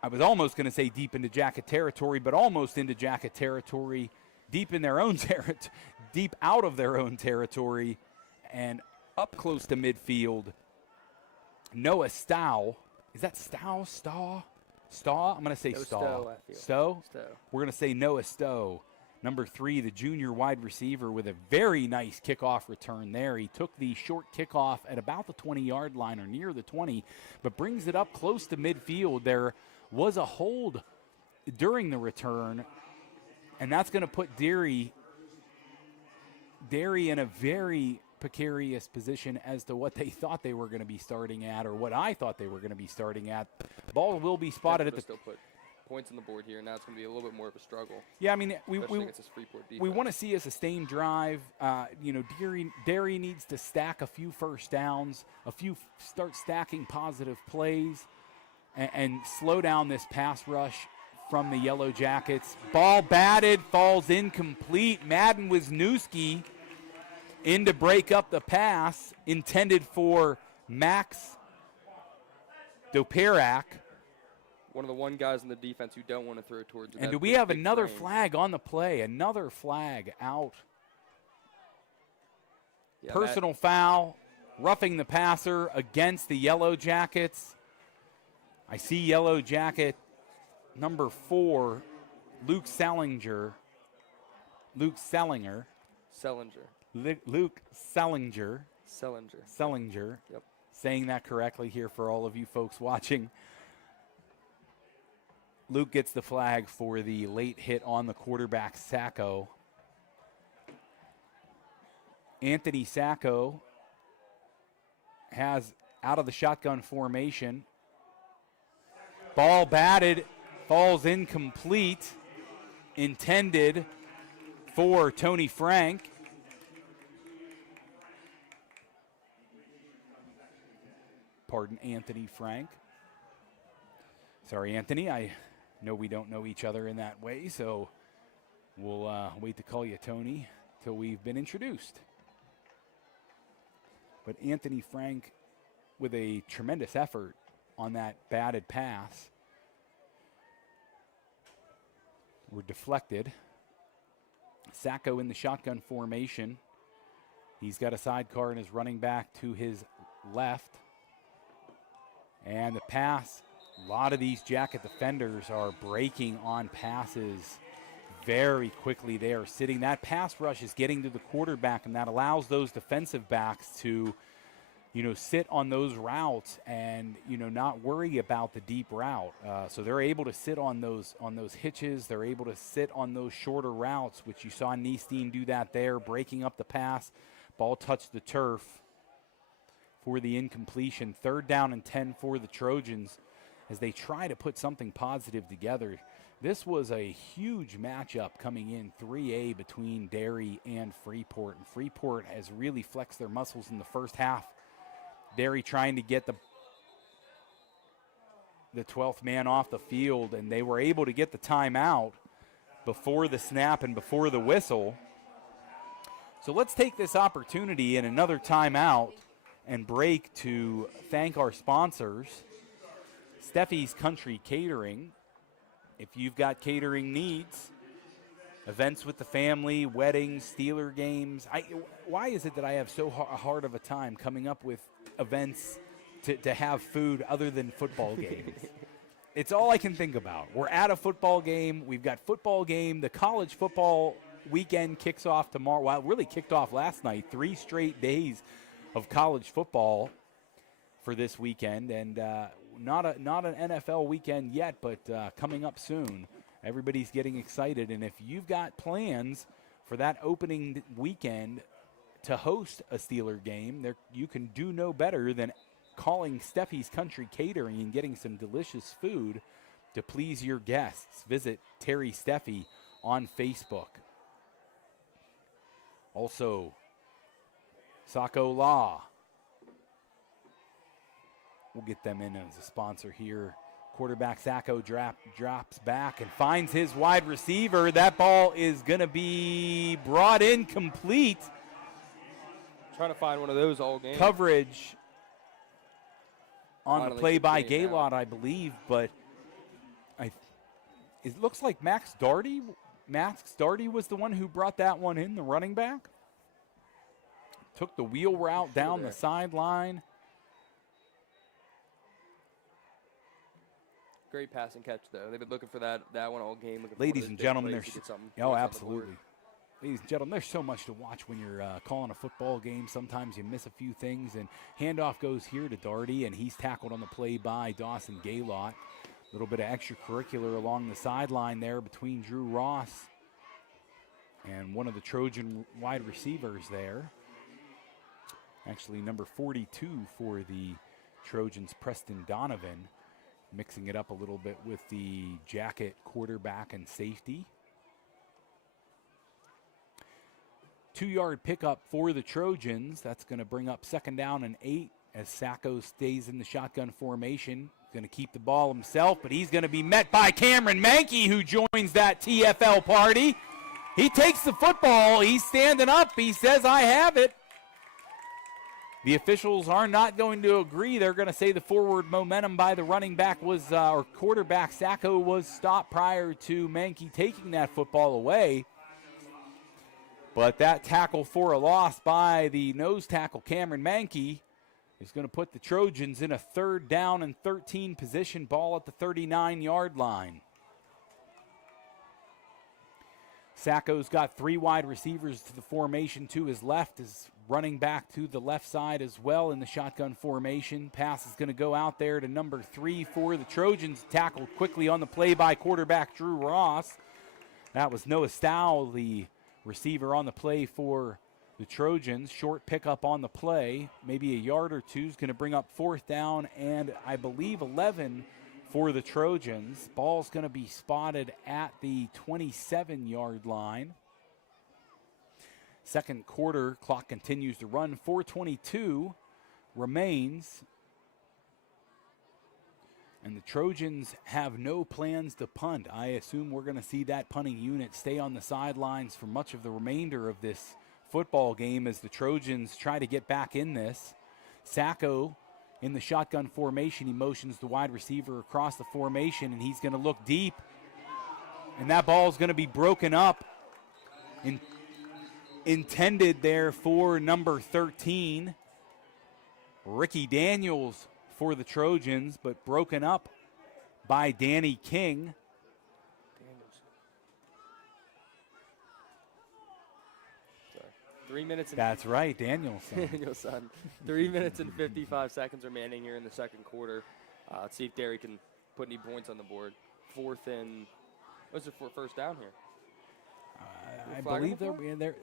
I was almost going to say deep into Jacket territory, but almost into Jacket territory, deep in their own territory, deep out of their own territory, and up close to midfield. Noah Stow. Is that Stow? Stow? I'm going to say Stow. Stow? We're going to say Noah Stow. Number 3, the junior wide receiver, with a very nice kickoff return there. He took the short kickoff at about the 20-yard line or near the 20, but brings it up close to midfield. There was a hold during the return, and that's going to put Derry in a very precarious position as to what they thought they were going to be starting at, or what I thought they were going to be starting at. Ball will be spotted at the still put points on the board here. Now it's going to be a little bit more of a struggle. Yeah, I mean, we we want to see a sustained drive. Derry needs to stack a few first downs, start stacking positive plays. and slow down this pass rush from the Yellowjackets. Ball batted, falls incomplete. Madden Wisniewski in to break up the pass intended for Max Doperak. One of the one guys in the defense who don't want to throw towards. And do we have another flag on the play? Another flag out. Yeah, personal foul, roughing the passer against the Yellowjackets. I see Yellow Jacket number 4, Luke Sellinger. Luke Sellinger. Yep. Saying that correctly here for all of you folks watching. Luke gets the flag for the late hit on the quarterback, Sacco. Anthony Sacco has out of the shotgun formation. Ball batted, falls incomplete, intended for Tony Frank. Pardon, Anthony Frank. Sorry, Anthony, I know we don't know each other in that way, so we'll wait to call you Tony till we've been introduced. But Anthony Frank with a tremendous effort on that batted pass. Were deflected. Sacco in the shotgun formation. He's got a sidecar and is running back to his left. And the pass, a lot of these Jacket defenders are breaking on passes very quickly. They are sitting. That pass rush is getting to the quarterback, and that allows those defensive backs to, sit on those routes and, not worry about the deep route. So they're able to sit on those hitches. They're able to sit on those shorter routes, which you saw Niestein do that there, breaking up the pass. Ball touched the turf for the incompletion. 3rd down and 10 for the Trojans as they try to put something positive together. This was a huge matchup coming in 3A between Derry and Freeport. And Freeport has really flexed their muscles in the first half. Derry trying to get the 12th man off the field, and they were able to get the timeout before the snap and before the whistle. So let's take this opportunity in another timeout and break to thank our sponsors, Steffi's Country Catering. If you've got catering needs, events with the family, weddings, Steeler games, why is it that I have so hard of a time coming up with events to have food other than football games? It's all I can think about. We're at a football game. We've got football game. The college football weekend kicks off tomorrow. Well, it really kicked off last night. 3 straight days of college football for this weekend, and not an NFL weekend yet, but coming up soon. Everybody's getting excited, and if you've got plans for that opening weekend to host a Steeler game, you can do no better than calling Steffi's Country Catering and getting some delicious food to please your guests. Visit Terry Steffi on Facebook. Also, Saco Law. We'll get them in as a sponsor here. Quarterback Sacco drops back and finds his wide receiver. That ball is going to be brought in complete. Trying to find one of those all game. Coverage on the play by Gaylord, I believe, but it looks like Max Darty was the one who brought that one in, the running back. Took the wheel route down the sideline. Great passing catch, though. They've been looking for that one all game. Ladies and gentlemen, absolutely. Ladies and gentlemen, there's so much to watch when you're calling a football game. Sometimes you miss a few things, and handoff goes here to Darty, and he's tackled on the play by Dawson Gaylott. A little bit of extracurricular along the sideline there between Drew Ross and one of the Trojan wide receivers there. Actually, number 42 for the Trojans, Preston Donovan, mixing it up a little bit with the Jacket quarterback and safety. 2-yard pickup for the Trojans. That's going to bring up 2nd down and 8 as Sacco stays in the shotgun formation. Going to keep the ball himself, but he's going to be met by Cameron Mankey, who joins that TFL party. He takes the football. He's standing up. He says, I have it. The officials are not going to agree. They're going to say the forward momentum by the running back was, or quarterback Sacco was stopped prior to Mankey taking that football away. But that tackle for a loss by the nose tackle Cameron Mankey is going to put the Trojans in a 3rd down and 13 position, ball at the 39-yard line. Sacco's got 3 wide receivers to the formation to his left, is running back to the left side as well in the shotgun formation. Pass is going to go out there to number 3 for the Trojans, tackled quickly on the play by quarterback Drew Ross. That was Noah Stow, the receiver on the play for the Trojans. Short pickup on the play, maybe a yard or two, is going to bring up 4th down and I believe 11 for the Trojans. Ball's going to be spotted at the 27-yard line. Second quarter, clock continues to run. 4:22 remains. And the Trojans have no plans to punt. I assume we're going to see that punting unit stay on the sidelines for much of the remainder of this football game as the Trojans try to get back in this. Sacco in the shotgun formation. He motions the wide receiver across the formation, and he's going to look deep. And that ball is going to be broken up. Intended there for number 13, Ricky Daniels for the Trojans, but broken up by Danny King. Sorry. 3 minutes. That's right, Danielson. Danielson. 3 minutes and 55 seconds remaining here in the second quarter. Let's see if Derry can put any points on the board. 4th and what's it for 1st down here? I believe they're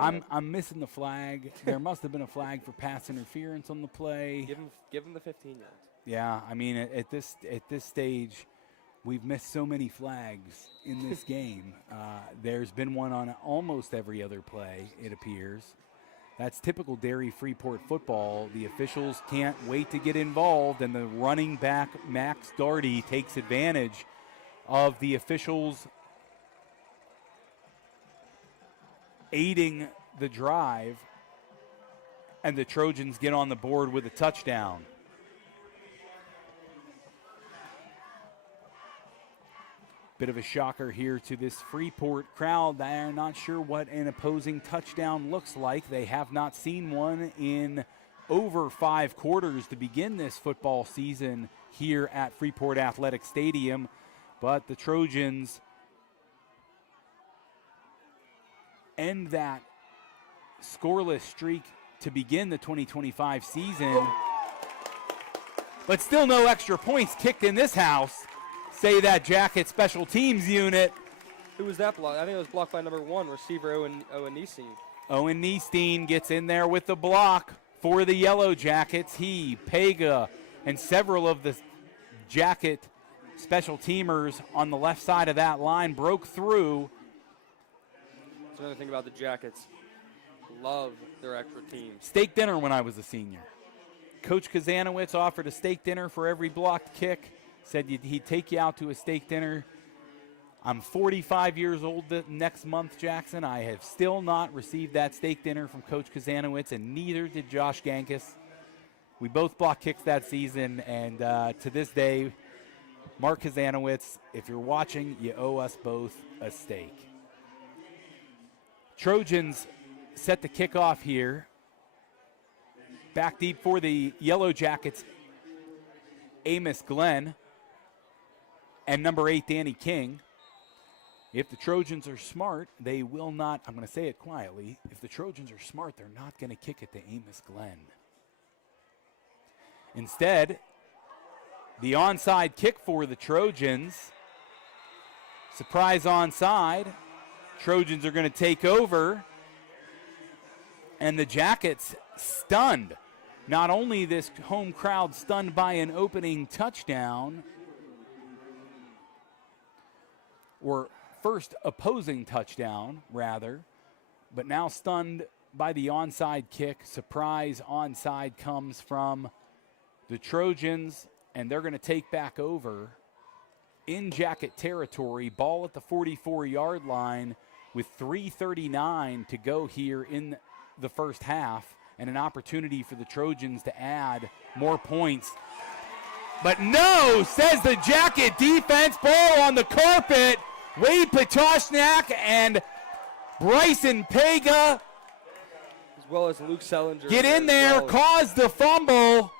I'm missing the flag. There must have been a flag for pass interference on the play. Give him the 15 yards. Yeah, I mean at this stage, we've missed so many flags in this game. There's been one on almost every other play, it appears. That's typical Derry Freeport football. The officials can't wait to get involved, and the running back Max Daugherty takes advantage of the officials aiding the drive, and the Trojans get on the board with a touchdown. Bit of a shocker here to this Freeport crowd. They're not sure what an opposing touchdown looks like. They have not seen one in over 5 quarters to begin this football season here at Freeport Athletic Stadium, but the Trojans end that scoreless streak to begin the 2025 season. But still no extra points kicked in this house. Say that Jacket special teams unit. Who was that block? I think it was blocked by number 1, receiver Owen Neesteen. Owen Neesteen gets in there with the block for the Yellowjackets. He, Pega, and several of the Jacket special teamers on the left side of that line broke through. That's another thing about the Jackets. Love their extra teams. Steak dinner when I was a senior. Coach Kazanowicz offered a steak dinner for every blocked kick. Said he'd take you out to a steak dinner. I'm 45 years old next month, Jackson. I have still not received that steak dinner from Coach Kazanowicz, and neither did Josh Gankus. We both blocked kicks that season, and to this day, Mark Kazanowicz, if you're watching, you owe us both a steak. Trojans set the kickoff here. Back deep for the Yellowjackets, Amos Glenn, and number 8, Danny King. If the Trojans are smart, they will not, I'm going to say it quietly, if the Trojans are smart, they're not going to kick it to Amos Glenn. Instead, the onside kick for the Trojans. Surprise onside. Trojans are going to take over, and the Jackets stunned. Not only this home crowd stunned by an opening touchdown, or first opposing touchdown, rather, but now stunned by the onside kick. Surprise onside comes from the Trojans, and they're going to take back over in Jacket territory. Ball at the 44-yard line with 3:39 to go here in the first half, and an opportunity for the Trojans to add more points. But no, says the Jacket defense. Ball on the carpet. Wade Patoshnak and Bryson Pega, as well as Luke Sellinger, get in there, cause the fumble.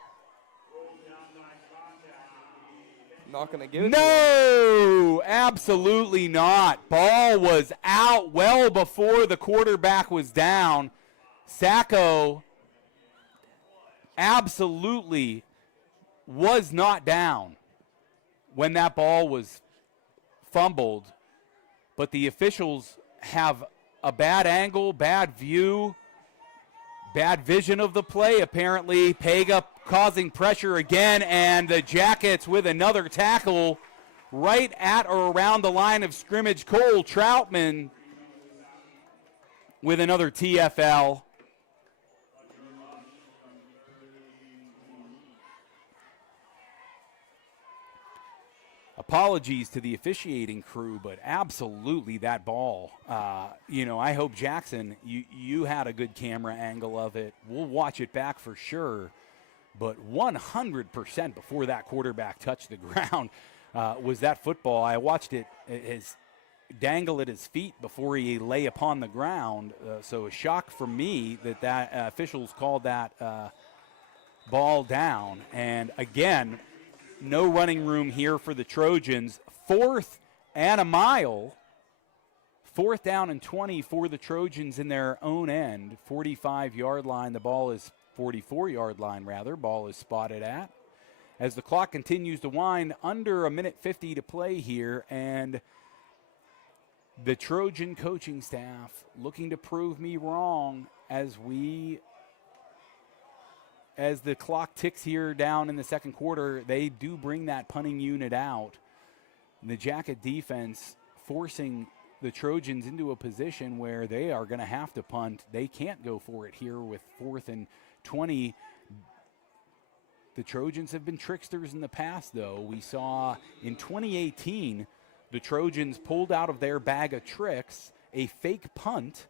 Not going to give it No, absolutely not. Ball was out well before the quarterback was down. Sacco absolutely was not down when that ball was fumbled, but the officials have a bad angle, bad view, bad vision of the play. Apparently, Pega causing pressure again, and the Jackets with another tackle right at or around the line of scrimmage. Cole Troutman with another TFL. Apologies to the officiating crew, but absolutely that ball. I hope, Jackson, you had a good camera angle of it. We'll watch it back for sure. But 100% before that quarterback touched the ground was that football. I watched it dangle at his feet before he lay upon the ground. So a shock for me that officials called that ball down. And again, no running room here for the Trojans. 4th and a mile. 4th down and 20 for the Trojans in their own end. 45-yard line. The ball is 44-yard line, rather. Ball is spotted at. As the clock continues to wind, under 1:50 to play here, and the Trojan coaching staff looking to prove me wrong as the clock ticks here down in the second quarter. They do bring that punting unit out. The Jacket defense forcing the Trojans into a position where they are going to have to punt. They can't go for it here with 4th and 20. The Trojans have been tricksters in the past, though. We saw in 2018, the Trojans pulled out of their bag of tricks a fake punt.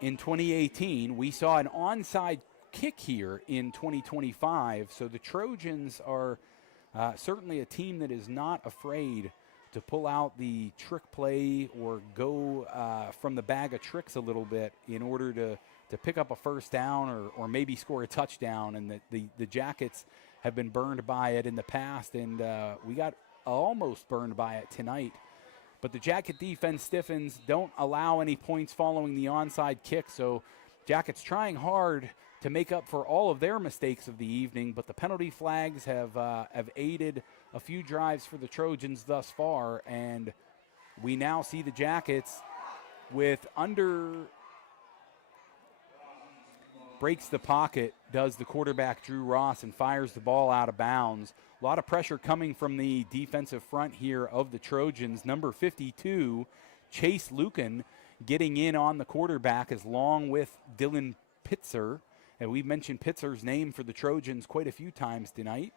In 2018, we saw an onside kick here in 2025. So the Trojans are certainly a team that is not afraid to pull out the trick play or go from the bag of tricks a little bit in order to pick up a first down or maybe score a touchdown. And the Jackets have been burned by it in the past, and we got almost burned by it tonight. But the Jacket defense stiffens, don't allow any points following the onside kick. So Jackets trying hard to make up for all of their mistakes of the evening, but the penalty flags have aided a few drives for the Trojans thus far, and we now see the Jackets with breaks the pocket, does the quarterback Drew Ross, and fires the ball out of bounds. A lot of pressure coming from the defensive front here of the Trojans. Number 52, Chase Lucan, getting in on the quarterback along with Dylan Pitzer. And we've mentioned Pitzer's name for the Trojans quite a few times tonight.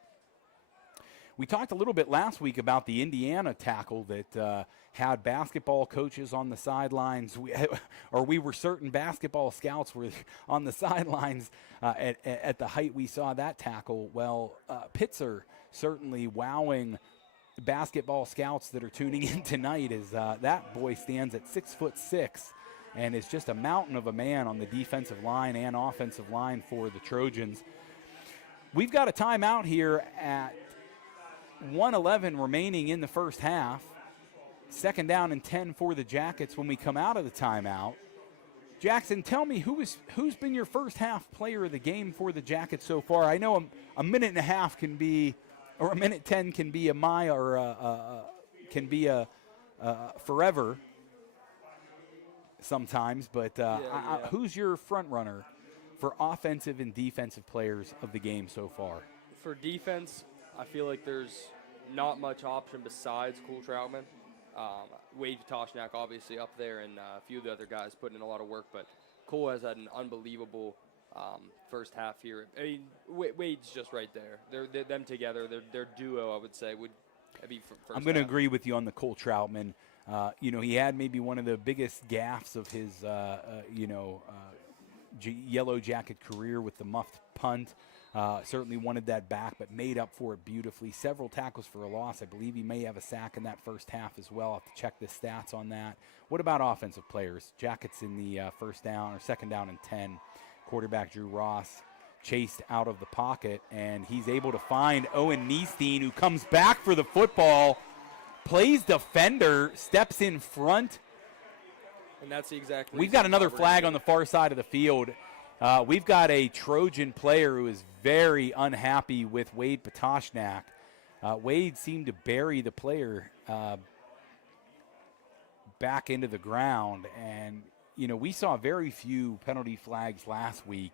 We talked a little bit last week about the Indiana tackle that had basketball coaches on the sidelines, we were certain basketball scouts were on the sidelines at the height we saw that tackle. Well, Pitzer certainly wowing basketball scouts that are tuning in tonight as that boy stands at 6'6" and is just a mountain of a man on the defensive line and offensive line for the Trojans. We've got a timeout here at 1:11 remaining in the first half. 2nd down and 10 for the Jackets when we come out of the timeout. Jackson, tell me who's been your first half player of the game for the Jackets so far? I know a minute and a half can be, or a minute 10 can be a mile, or can be a forever sometimes, but who's your front runner for offensive and defensive players of the game so far? For defense, I feel like there's not much option besides Cole Troutman. Wade Patoshnak obviously up there, and a few of the other guys putting in a lot of work, but Cole has had an unbelievable first half here. I mean, Wade's just right there. They're them together. Their duo, I would say, would be first. I'm going to agree with you on the Cole Troutman. He had maybe one of the biggest gaffes of his, Yellow Jacket career with the muffed punt. Certainly wanted that back, but made up for it beautifully. Several tackles for a loss. I believe he may have a sack in that first half as well. I'll have to check the stats on that. What about offensive players? Jackets in the first down or second down and 10. Quarterback Drew Ross chased out of the pocket, and he's able to find Owen Niestein, who comes back for the football, plays defender, steps in front. And that's the exact reason. We've got another flag on the far side of the field. We've got a Trojan player who is very unhappy with Wade Patoshnak. Wade seemed to bury the player back into the ground. And, we saw very few penalty flags last week.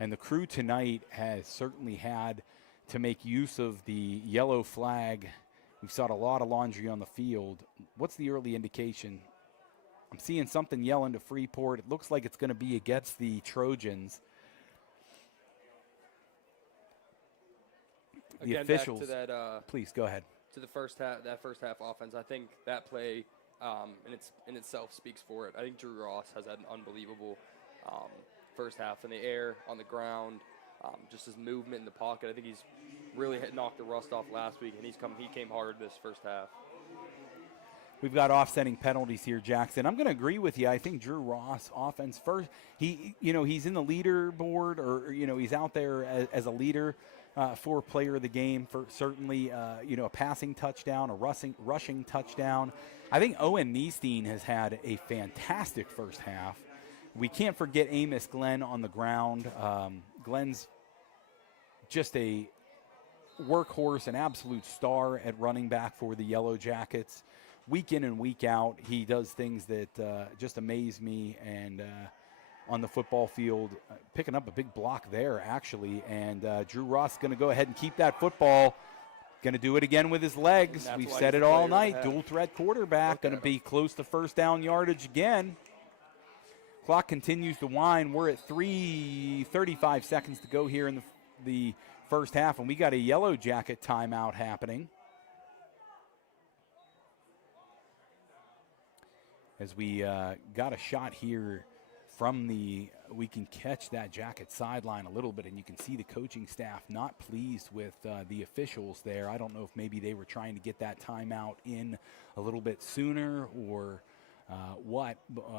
And the crew tonight has certainly had to make use of the yellow flag. We've saw a lot of laundry on the field. What's the early indication? I'm seeing something yelling to Freeport. It looks like it's going to be against the Trojans. The Again, officials. back to that, please go ahead. To the first half, that first half offense. I think that play in itself speaks for it. I think Drew Ross has had an unbelievable first half in the air, on the ground, just his movement in the pocket. I think he's really knocked the rust off last week, and he came hard this first half. We've got offsetting penalties here, Jackson. I'm going to agree with you. I think Drew Ross offense first. He's in the leaderboard, or he's out there as a leader for player of the game. For certainly, a passing touchdown, a rushing touchdown. I think Owen Niestein has had a fantastic first half. We can't forget Amos Glenn on the ground. Glenn's just a workhorse, an absolute star at running back for the Yellow Jackets. Week in and week out, he does things that just amaze me. And on the football field, picking up a big block there, actually. And Drew Ross going to go ahead and keep that football. Going to do it again with his legs. We've said it all night. Dual threat quarterback. Going to be close to first down yardage again. Clock continues to wind. We're at 3:35 seconds to go here in the first half, and we got a Yellow Jacket timeout happening. As we got a shot here from we can catch that Jacket sideline a little bit, and you can see the coaching staff not pleased with the officials there. I don't know if maybe they were trying to get that timeout in a little bit sooner, or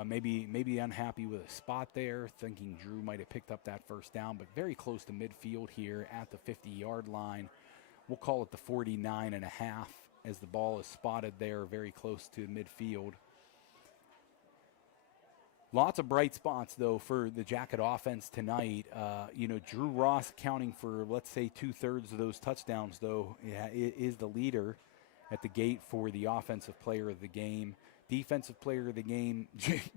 maybe unhappy with a spot there, thinking Drew might have picked up that first down, but very close to midfield here at the 50-yard line. We'll call it the 49.5 as the ball is spotted there very close to midfield. Lots of bright spots, though, for the Jacket offense tonight. Drew Ross accounting for, let's say, 2/3 of those touchdowns, though, is the leader at the gate for the offensive player of the game. Defensive player of the game,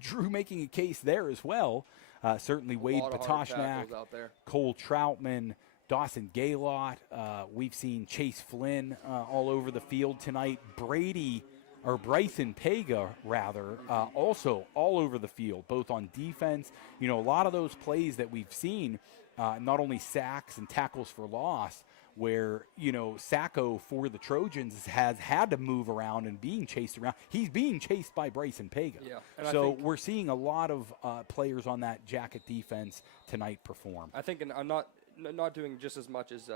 Drew making a case there as well. Certainly Wade Patoshnak, Cole Troutman, Dawson Gaylott. We've seen Chase Flynn all over the field tonight. Bryson Pega, also all over the field, both on defense. A lot of those plays that we've seen, not only sacks and tackles for loss, where, Sacco for the Trojans has had to move around and being chased around. He's being chased by Bryson Pega. Yeah, so we're seeing a lot of players on that Jacket defense tonight perform. I think, and I'm not doing just as much as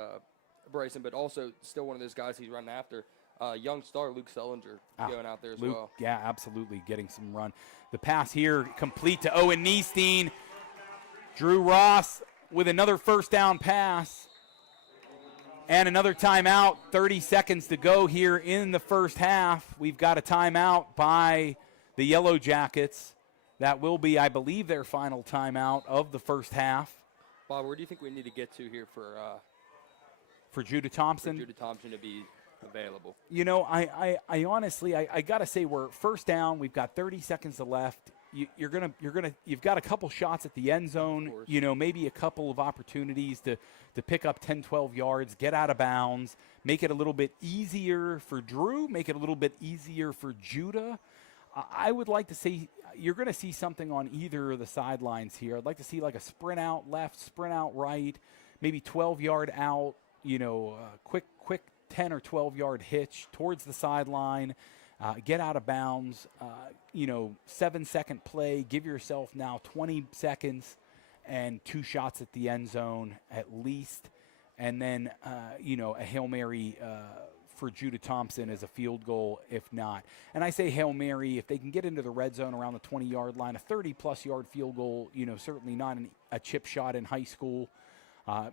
Bryson, but also still one of those guys he's running after. Young star Luke Sullinger going out there as well. Yeah, absolutely, getting some run. The pass here complete to Owen Niestein. Drew Ross with another first down pass. And another timeout, 30 seconds to go here in the first half. We've got a timeout by the Yellow Jackets. That will be, I believe, their final timeout of the first half. Bob, where do you think we need to get to here for Judah Thompson? For Judah Thompson to be available. I honestly, I got to say, we're first down. We've got 30 seconds left. You've got a couple shots at the end zone, maybe a couple of opportunities to pick up 10, 12 yards, get out of bounds, make it a little bit easier for Drew, make it a little bit easier for Judah. I would like to see, you're going to see something on either of the sidelines here. I'd like to see like a sprint out left, sprint out right, maybe 12-yard out, quick 10 or 12-yard hitch towards the sideline, get out of bounds, 7-second play, give yourself now 20 seconds and 2 shots at the end zone at least, and then, a Hail Mary for Judah Thompson as a field goal, if not. And I say Hail Mary, if they can get into the red zone around the 20-yard line, a 30-plus yard field goal, certainly not a chip shot in high school.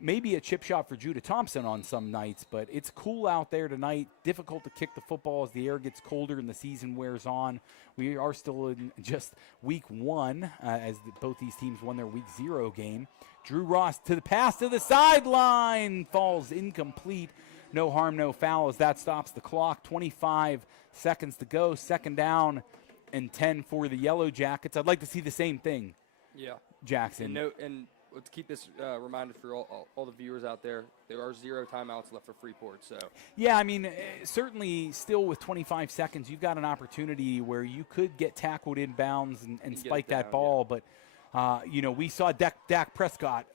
Maybe a chip shot for Judah Thompson on some nights, but it's cool out there tonight. Difficult to kick the football as the air gets colder and the season wears on. We are still in just week 1 as both these teams won their week 0 game. Drew Ross to the pass to the sideline, falls incomplete. No harm, no foul as that stops the clock. 25 seconds to go. 2nd down and 10 for the Yellowjackets. I'd like to see the same thing. Yeah, Jackson. And let's keep this reminded for all the viewers out there. There are 0 timeouts left for Freeport. So yeah, I mean, certainly still with 25 seconds, you've got an opportunity where you could get tackled in bounds and spike that ball. Yeah. But, we saw Dak Prescott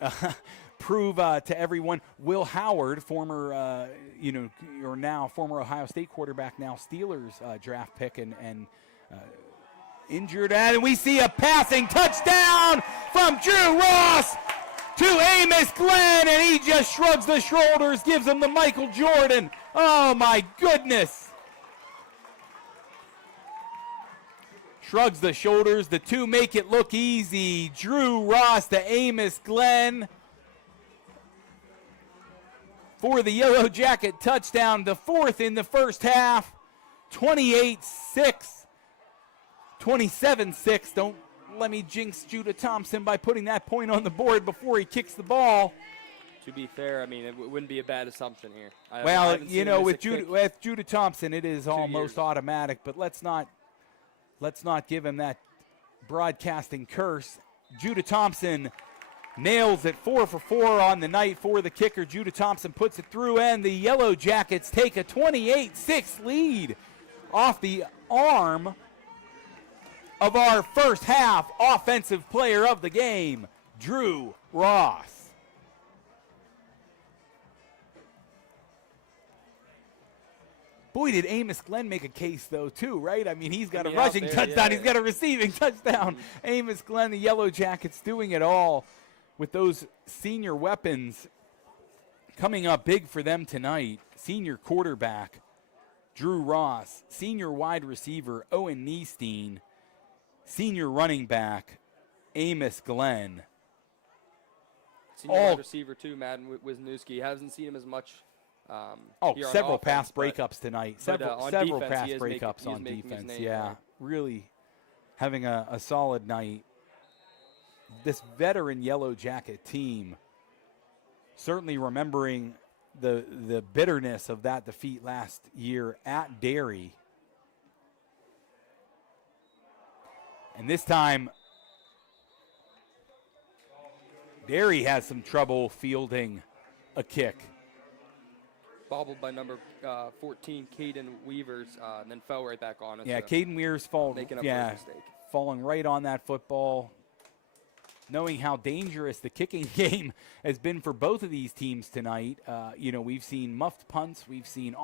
prove to everyone. Will Howard, former, or now former Ohio State quarterback, now Steelers draft pick and injured. And we see a passing touchdown from Drew Ross to Amos Glenn, and he just shrugs the shoulders, gives him the Michael Jordan. Oh, my goodness. Shrugs the shoulders. The 2 make it look easy. Drew Ross to Amos Glenn for the Yellow Jacket touchdown, the 4th in the first half. 28-6. 27-6. Don't let me jinx Judah Thompson by putting that point on the board before he kicks the ball. To be fair, I mean, it wouldn't be a bad assumption here. With Judah Thompson, it is almost automatic, but let's not give him that broadcasting curse. Judah Thompson nails it 4 for 4 on the night for the kicker. Judah Thompson puts it through, and the Yellow Jackets take a 28-6 lead off the arm of our first half offensive player of the game, Drew Ross. Boy, did Amos Glenn make a case, though, too, right? I mean, he's got a rushing touchdown. He's got a receiving touchdown. Amos Glenn, the Yellow Jackets, doing it all with those senior weapons coming up big for them tonight. Senior quarterback, Drew Ross. Senior wide receiver, Owen Niestein. Senior running back, Amos Glenn. Senior wide receiver, too, Madden Wisniewski. Hasn't seen him as much. Several pass breakups tonight. Several pass breakups on defense. Yeah, really having a solid night. This veteran Yellow Jacket team certainly remembering the bitterness of that defeat last year at Derry. And this time, Derry has some trouble fielding a kick. Bobbled by number 14, Caden Weavers, and then fell right back on it. Yeah, Caden Weavers falling right on that football. Knowing how dangerous the kicking game has been for both of these teams tonight. We've seen muffed punts. We've seen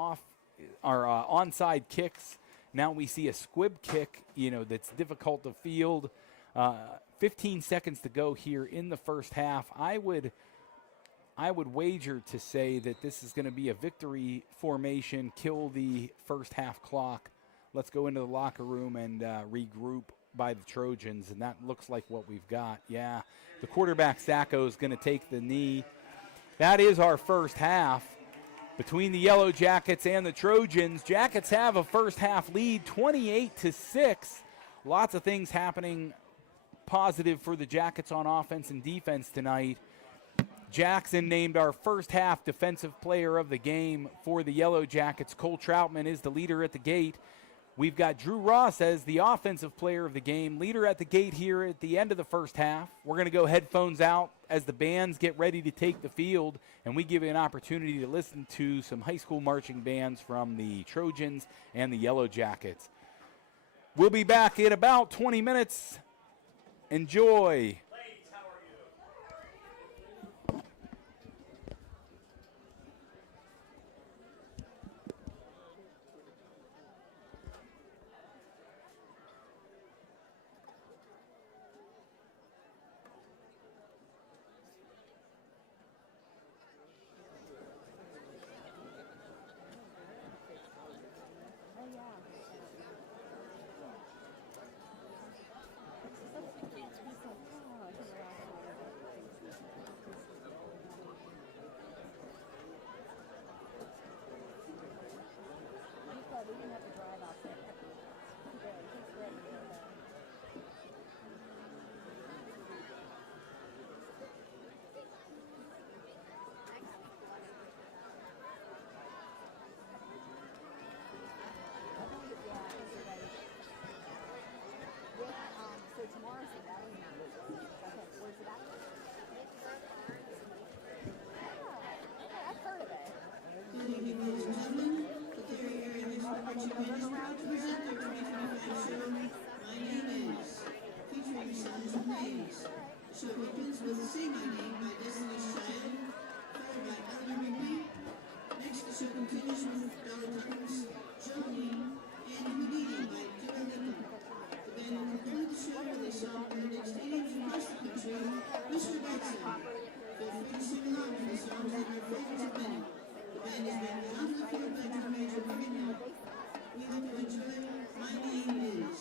onside kicks. Now we see a squib kick, that's difficult to field. 15 seconds to go here in the first half. I would wager to say that this is going to be a victory formation, kill the first half clock. Let's go into the locker room and regroup by the Trojans, and that looks like what we've got. Yeah, the quarterback, Sacco, is going to take the knee. That is our first half. Between the Yellow Jackets and the Trojans, Jackets have a first half lead, 28-6. Lots of things happening positive for the Jackets on offense and defense tonight. Jackson named our first half defensive player of the game for the Yellow Jackets. Cole Troutman is the leader at the gate. We've got Drew Ross as the offensive player of the game, leader at the gate here at the end of the first half. We're going to go headphones out as the bands get ready to take the field, and we give you an opportunity to listen to some high school marching bands from the Trojans and the Yellow Jackets. We'll be back in about 20 minutes. Enjoy. Good evening, ladies and gentlemen. The Derry Area High School Marching Band is proud to present their 2025 show, My Name Is, featuring songs with names. The show opens with Say My Name by Destiny's Child, followed by LWP. Next, the show continues with Dollar Tuckers, Jolene, and Houdini by Dua Lipa. The band will conclude the show with a song heard in stadiums across the country, Mr. Brightside. Feel free to sing along to the songs that are favorites of many. The band has been onto the field by drum major right now. We hope you enjoy My Name Is.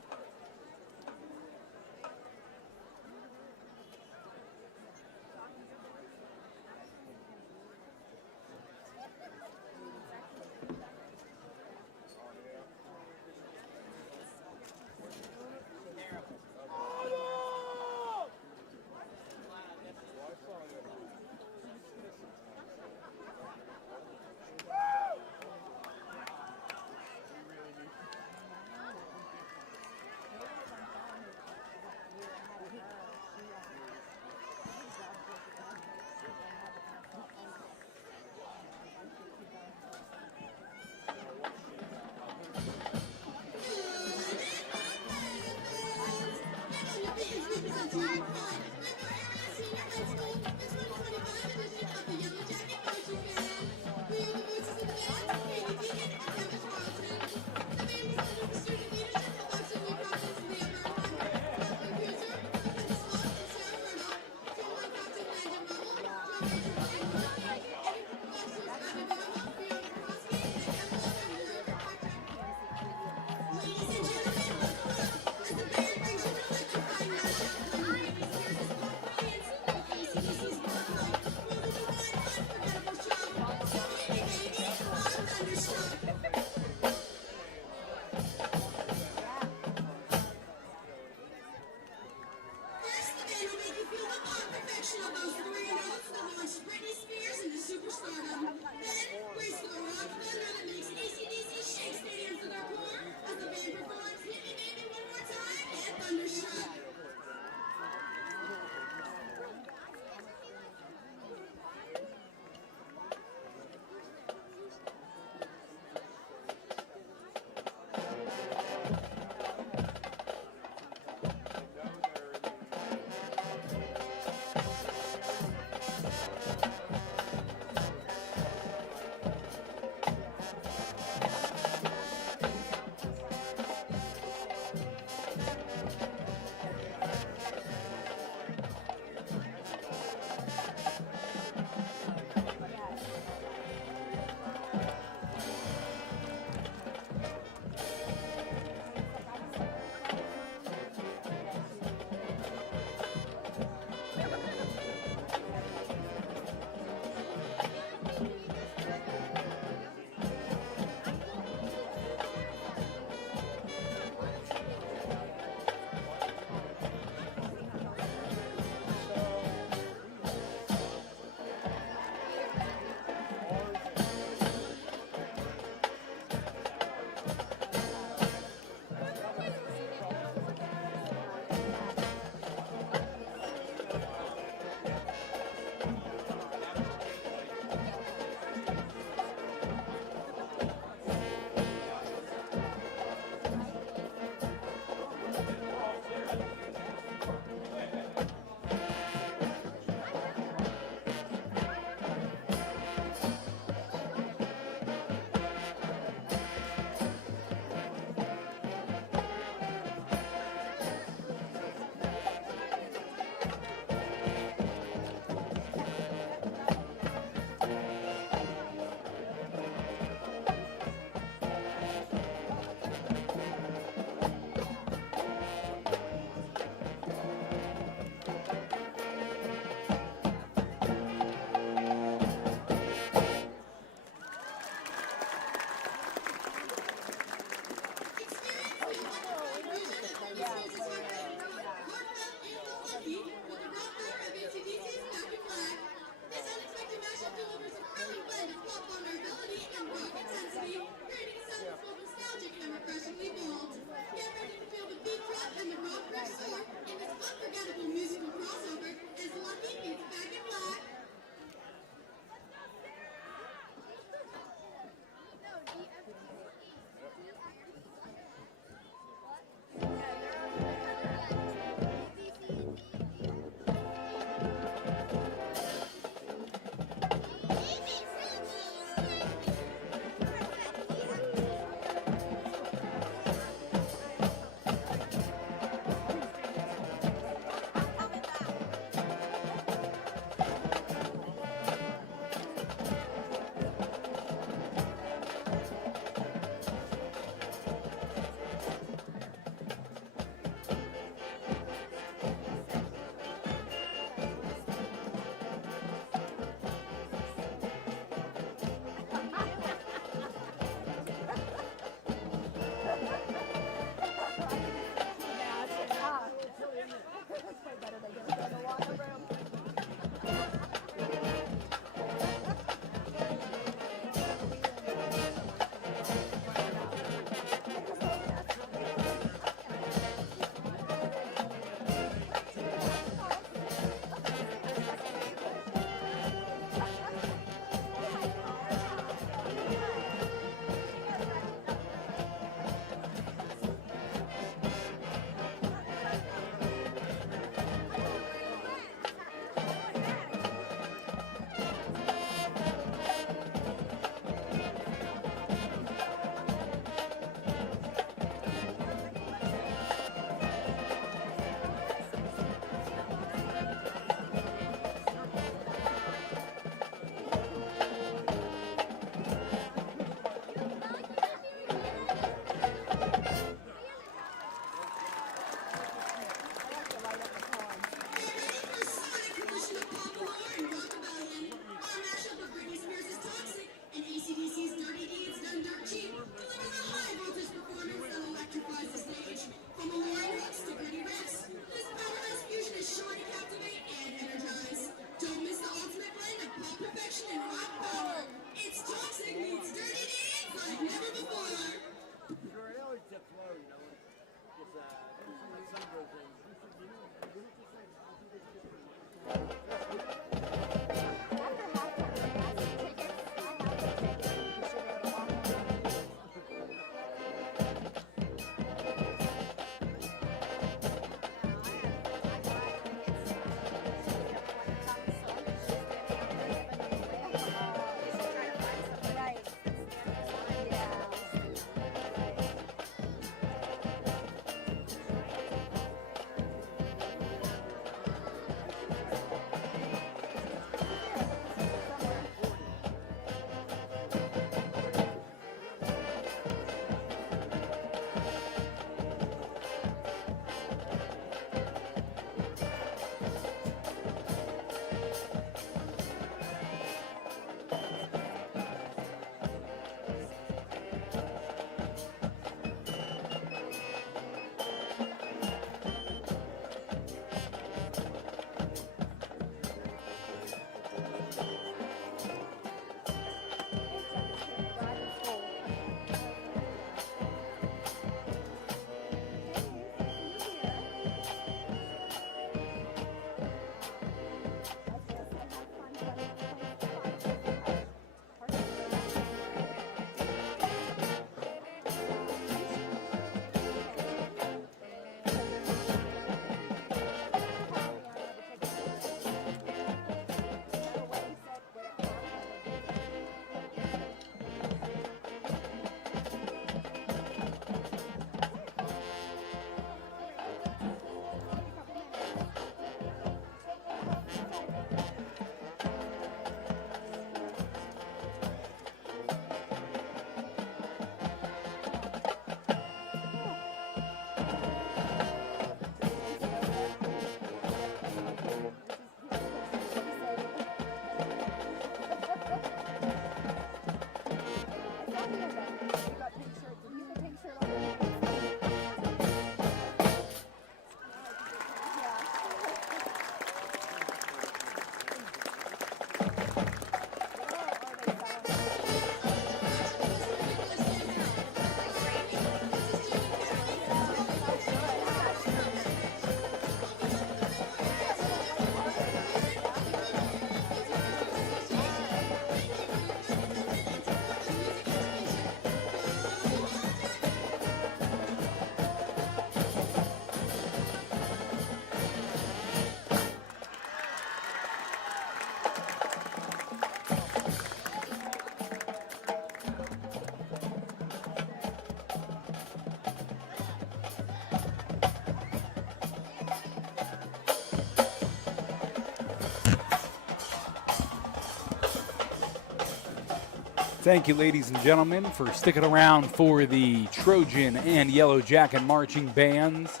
Thank you, ladies and gentlemen, for sticking around for the Trojan and Yellowjacket marching bands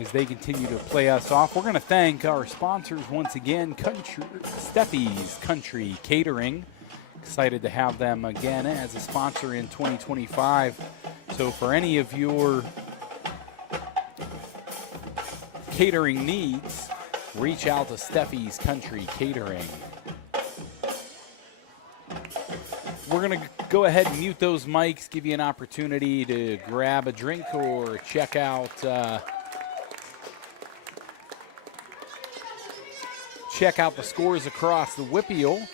as they continue to play us off. We're going to thank our sponsors once again, Steffi's Country Catering. Excited to have them again as a sponsor in 2025. So for any of your catering needs, reach out to Steffi's Country Catering. We're going to go ahead and mute those mics, give you an opportunity to grab a drink or check out the scores across the WPIAL.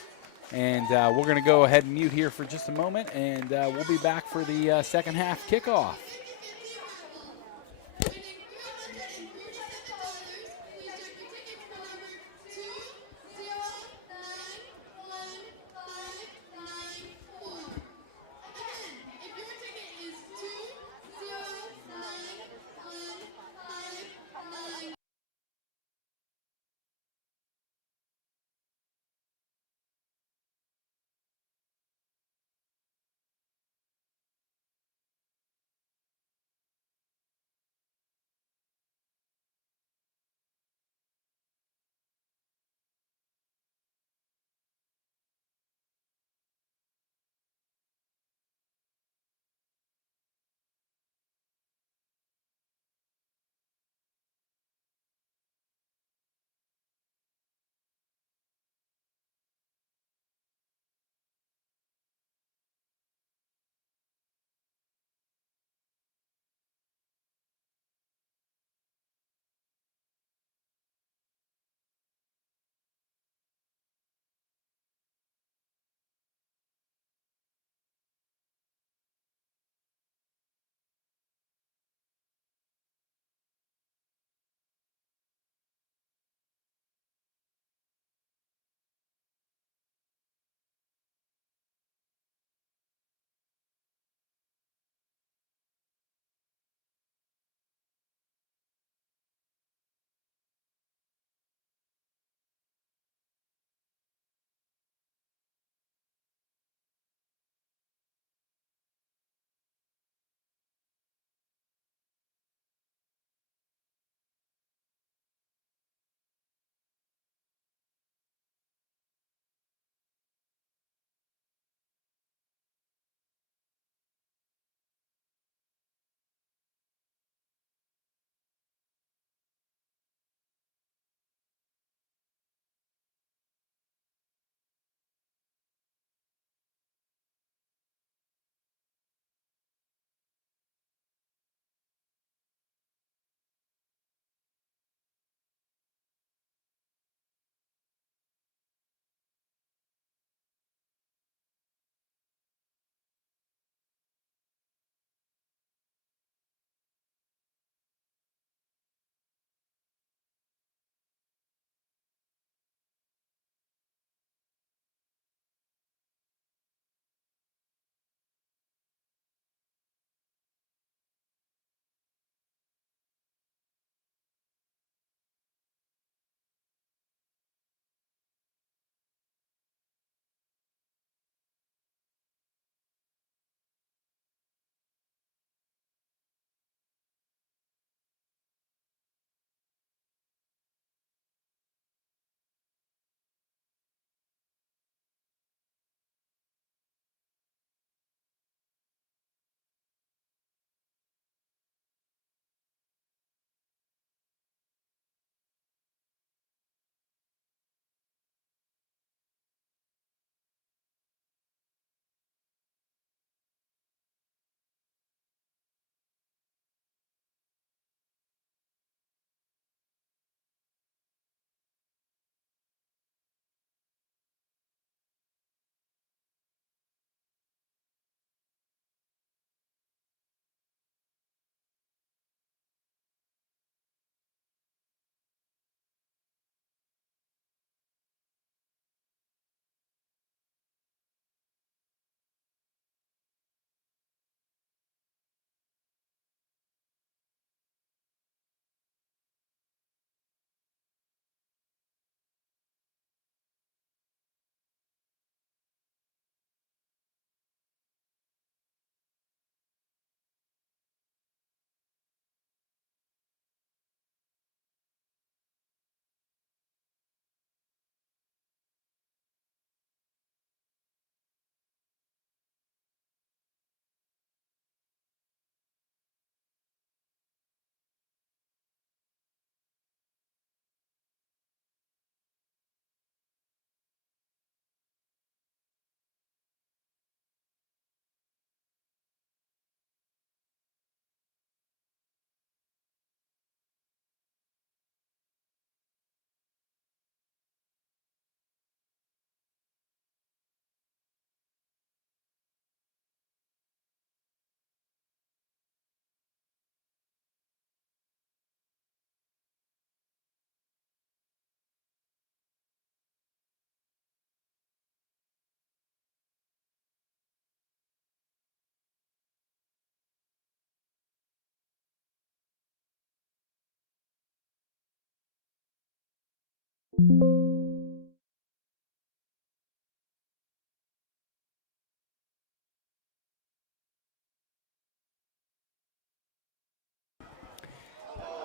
And we're going to go ahead and mute here for just a moment, and we'll be back for the second half kickoff.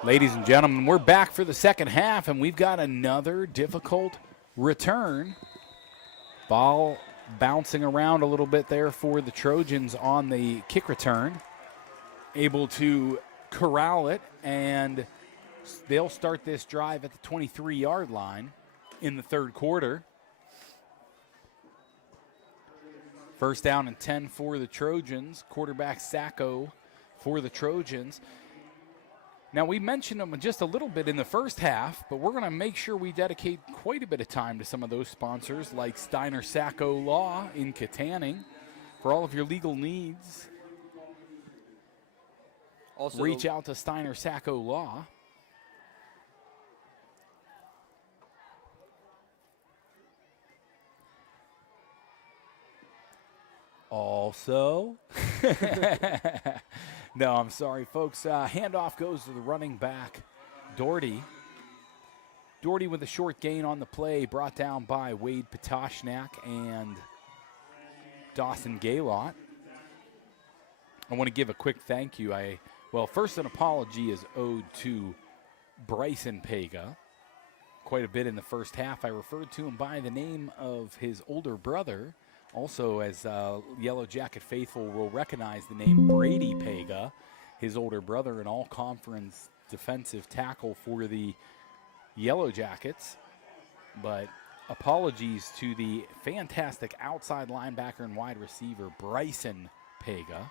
Ladies and gentlemen, we're back for the second half, and we've got another difficult return. Ball bouncing around a little bit there for the Trojans on the kick return. Able to corral it, and they'll start this drive at the 23-yard line in the third quarter. First down and 10 for the Trojans. Quarterback Sacco for the Trojans. Now, we mentioned them just a little bit in the first half, but we're going to make sure we dedicate quite a bit of time to some of those sponsors like Steiner Sacco Law in Katanning for all of your legal needs. Also, reach out to Steiner Sacco Law. Also, no, I'm sorry, folks. Handoff goes to the running back, Doherty. Doherty with a short gain on the play, brought down by Wade Patoshnak and Dawson Gaylott. I want to give a quick thank you. First, an apology is owed to Bryson Pega. Quite a bit in the first half. I referred to him by the name of his older brother. Also, as Yellowjacket faithful will recognize the name Brady Pega, his older brother, an all-conference defensive tackle for the Yellowjackets. But apologies to the fantastic outside linebacker and wide receiver, Bryson Pega.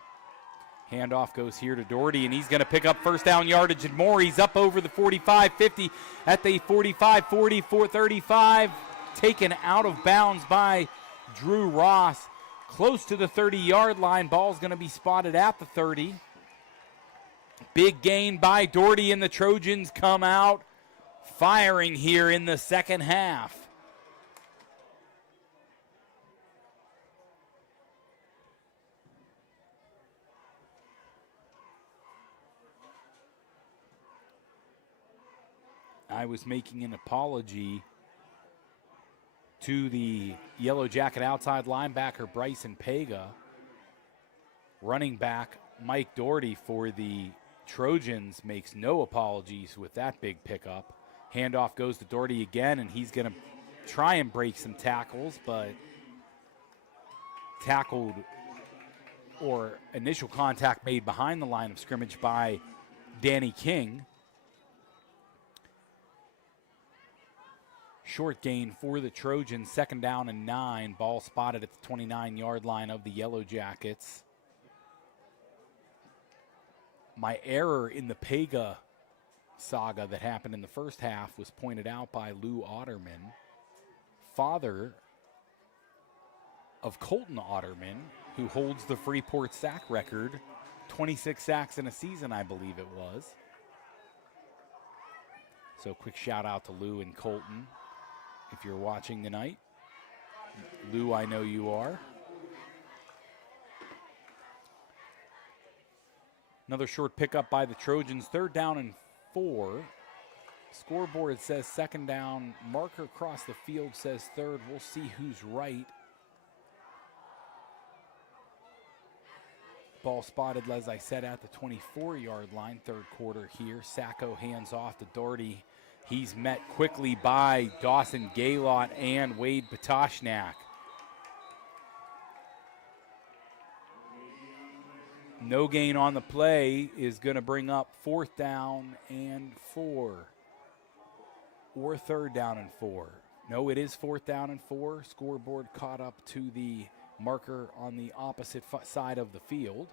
Handoff goes here to Doherty, and he's going to pick up first down yardage and more. He's up over the 45-50 at the 45-40, 35, taken out of bounds by Drew Ross, close to the 30-yard line. Ball's going to be spotted at the 30. Big gain by Doherty, and the Trojans come out firing here in the second half. I was making an apology to the Yellow Jacket outside linebacker Bryson Pega. Running back Mike Doherty for the Trojans makes no apologies with that big pickup. Handoff goes to Doherty again, and he's going to try and break some tackles, but tackled or initial contact made behind the line of scrimmage by Danny King. Short gain for the Trojans, second down and 9. Ball spotted at the 29-yard line of the Yellow Jackets. My error in the Pega saga that happened in the first half was pointed out by Lou Otterman, father of Colton Otterman, who holds the Freeport sack record, 26 sacks in a season, I believe it was. So quick shout out to Lou and Colton. If you're watching tonight, Lou, I know you are. Another short pickup by the Trojans, third down and 4. Scoreboard says second down. Marker across the field says third. We'll see who's right. Ball spotted, as I said, at the 24-yard line, third quarter here. Sacco hands off to Doherty. He's met quickly by Dawson Gaylott and Wade Patoshnak. No gain on the play is going to bring up fourth down and 4. Or third down and 4. No, it is fourth down and 4. Scoreboard caught up to the marker on the opposite side of the field.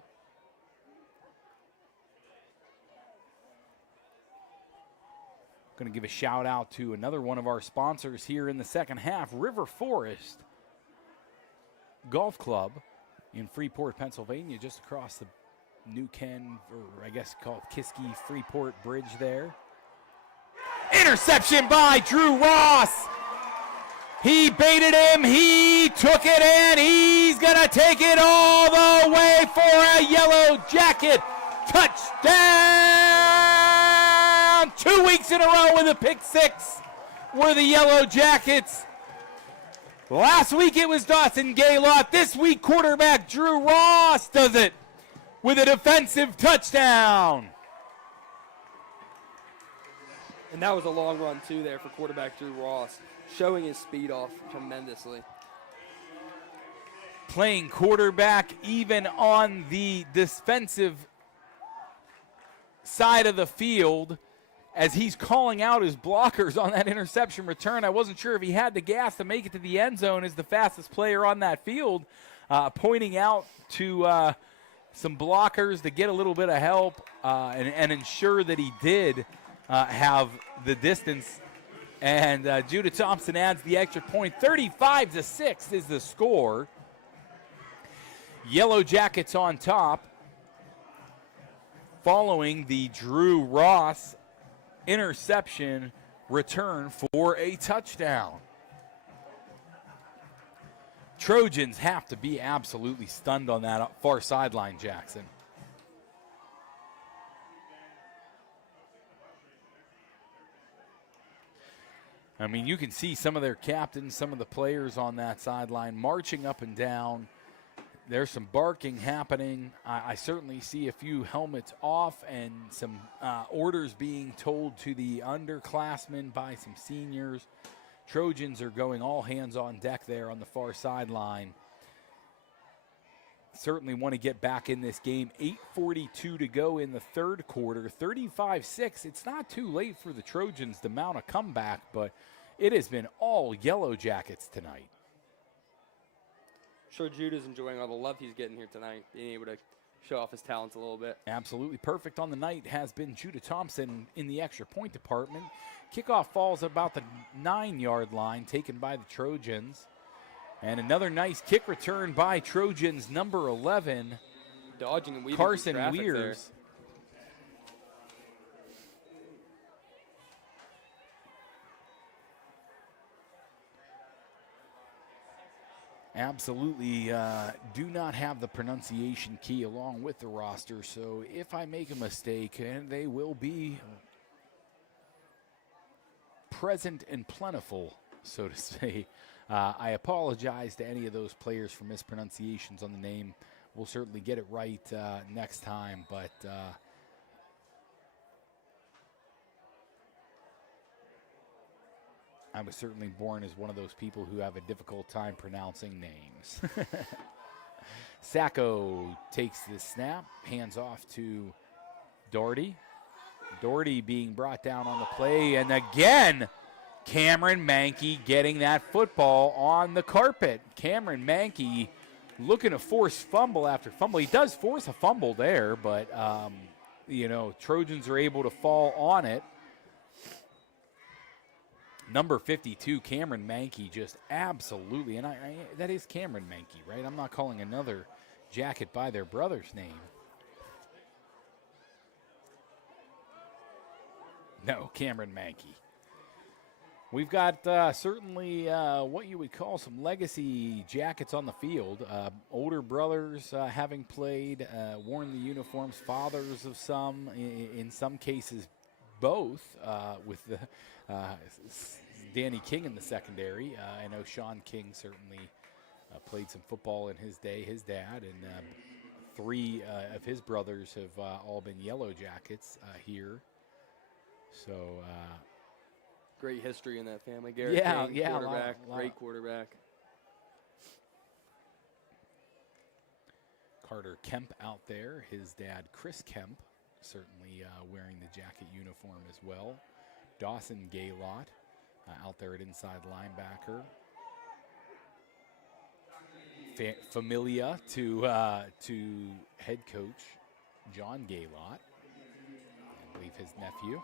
Going to give a shout out to another one of our sponsors here in the second half, River Forest Golf Club in Freeport, Pennsylvania, just across the New Ken, or I guess called Kiski Freeport Bridge there. Interception by Drew Ross. He baited him, he took it, and he's going to take it all the way for a Yellow Jacket touchdown. 2 weeks in a row with a pick six were the Yellow Jackets. Last week it was Dawson Gaylott. This week quarterback Drew Ross does it with a defensive touchdown. And that was a long run, too, there for quarterback Drew Ross, showing his speed off tremendously. Playing quarterback even on the defensive side of the field as he's calling out his blockers on that interception return. I wasn't sure if he had the gas to make it to the end zone as the fastest player on that field, pointing out to some blockers to get a little bit of help and ensure that he did have the distance. And Judah Thompson adds the extra point. 35-6 is the score. Yellow Jackets on top following the Drew Ross interception return for a touchdown. Trojans have to be absolutely stunned on that far sideline, Jackson. I mean, you can see some of their captains, some of the players on that sideline marching up and down. There's some barking happening. I certainly see a few helmets off and some orders being told to the underclassmen by some seniors. Trojans are going all hands on deck there on the far sideline. Certainly want to get back in this game. 8:42 to go in the third quarter. 35-6. It's not too late for the Trojans to mount a comeback, but it has been all Yellow Jackets tonight. Sure, Judah's enjoying all the love he's getting here tonight, being able to show off his talents a little bit. Absolutely perfect on the night has been Judah Thompson in the extra point department. Kickoff falls about the 9-yard line, taken by the Trojans. And another nice kick return by Trojans number 11, dodging and weaving Carson traffic Weers. there. Absolutely do not have the pronunciation key along with the roster, so if I make a mistake, and they will be present and plentiful, so to say, I apologize to any of those players for mispronunciations on the name. We'll certainly get it right next time, but I was certainly born as one of those people who have a difficult time pronouncing names. Sacco takes the snap, hands off to Doherty. Doherty being brought down on the play, and again, Cameron Mankey getting that football on the carpet. Cameron Mankey looking to force fumble after fumble. He does force a fumble there, but, Trojans are able to fall on it. Number 52, Cameron Mankey, just absolutely, and that is Cameron Mankey, right? I'm not calling another jacket by their brother's name. No, Cameron Mankey. We've got certainly what you would call some legacy jackets on the field. Older brothers having played, worn the uniforms, fathers of some, in some cases both, with the Danny King in the secondary. I know Sean King certainly played some football in his day, his dad, and 3 of his brothers have all been Yellow Jackets here. So great history in that family. Garrett King, quarterback, great quarterback. Carter Kemp out there, his dad Chris Kemp certainly wearing the jacket uniform as well. Dawson Gaylott out there at inside linebacker. Familia to head coach John Gaylott, I believe his nephew.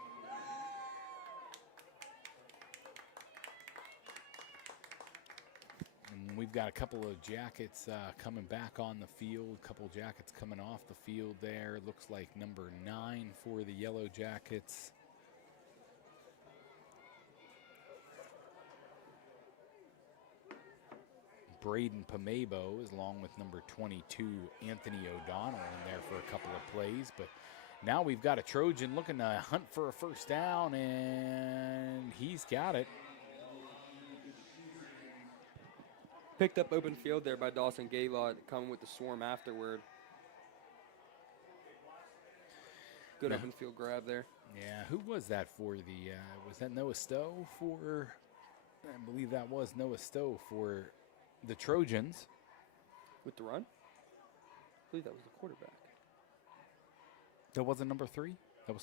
And we've got a couple of jackets coming back on the field, a couple of jackets coming off the field there. Looks like number 9 for the Yellow Jackets. Braden Pamebo is along with number 22, Anthony O'Donnell, in there for a couple of plays. But now we've got a Trojan looking to hunt for a first down, and he's got it. Picked up open field there by Dawson Gaylord, coming with the swarm afterward. Good open field grab there. Yeah, who was that for the, was that Noah Stowe for, I believe that was Noah Stowe for the Trojans. With the run? I believe that was the quarterback. That wasn't number 3? That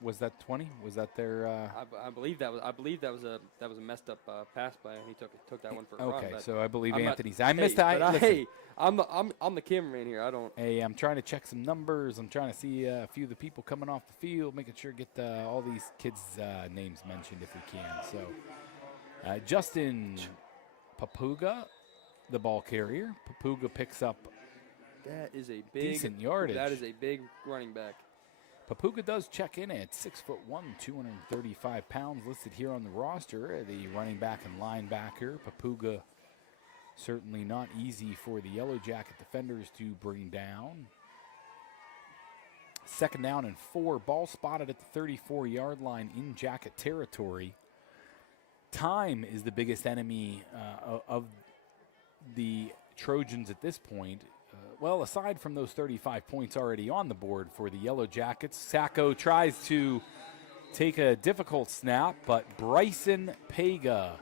was that 20? Was that their? I believe that was a messed up pass play, and he took that one for a run. Okay, But so I believe I'm not- Anthony's. I missed that. But Listen, hey, I'm the cameraman here. I don't. hey, I'm trying to check some numbers. I'm trying to see a few of the people coming off the field, making sure to get all these kids' names mentioned if we can. So, Justin Papuga, the ball carrier. Papuga picks up That is a big decent yardage. That is a big running back. Papuga does check in at 6'1", 235 pounds, listed here on the roster. The running back and linebacker. Papuga certainly not easy for the Yellow Jacket defenders to bring down. 2nd down and 4. Ball spotted at the 34-yard line in Jacket territory. Time is the biggest enemy of the Trojans at this point. Well, aside from those 35 points already on the board for the Yellow Jackets, Sacco tries to take a difficult snap, but Bryson Pega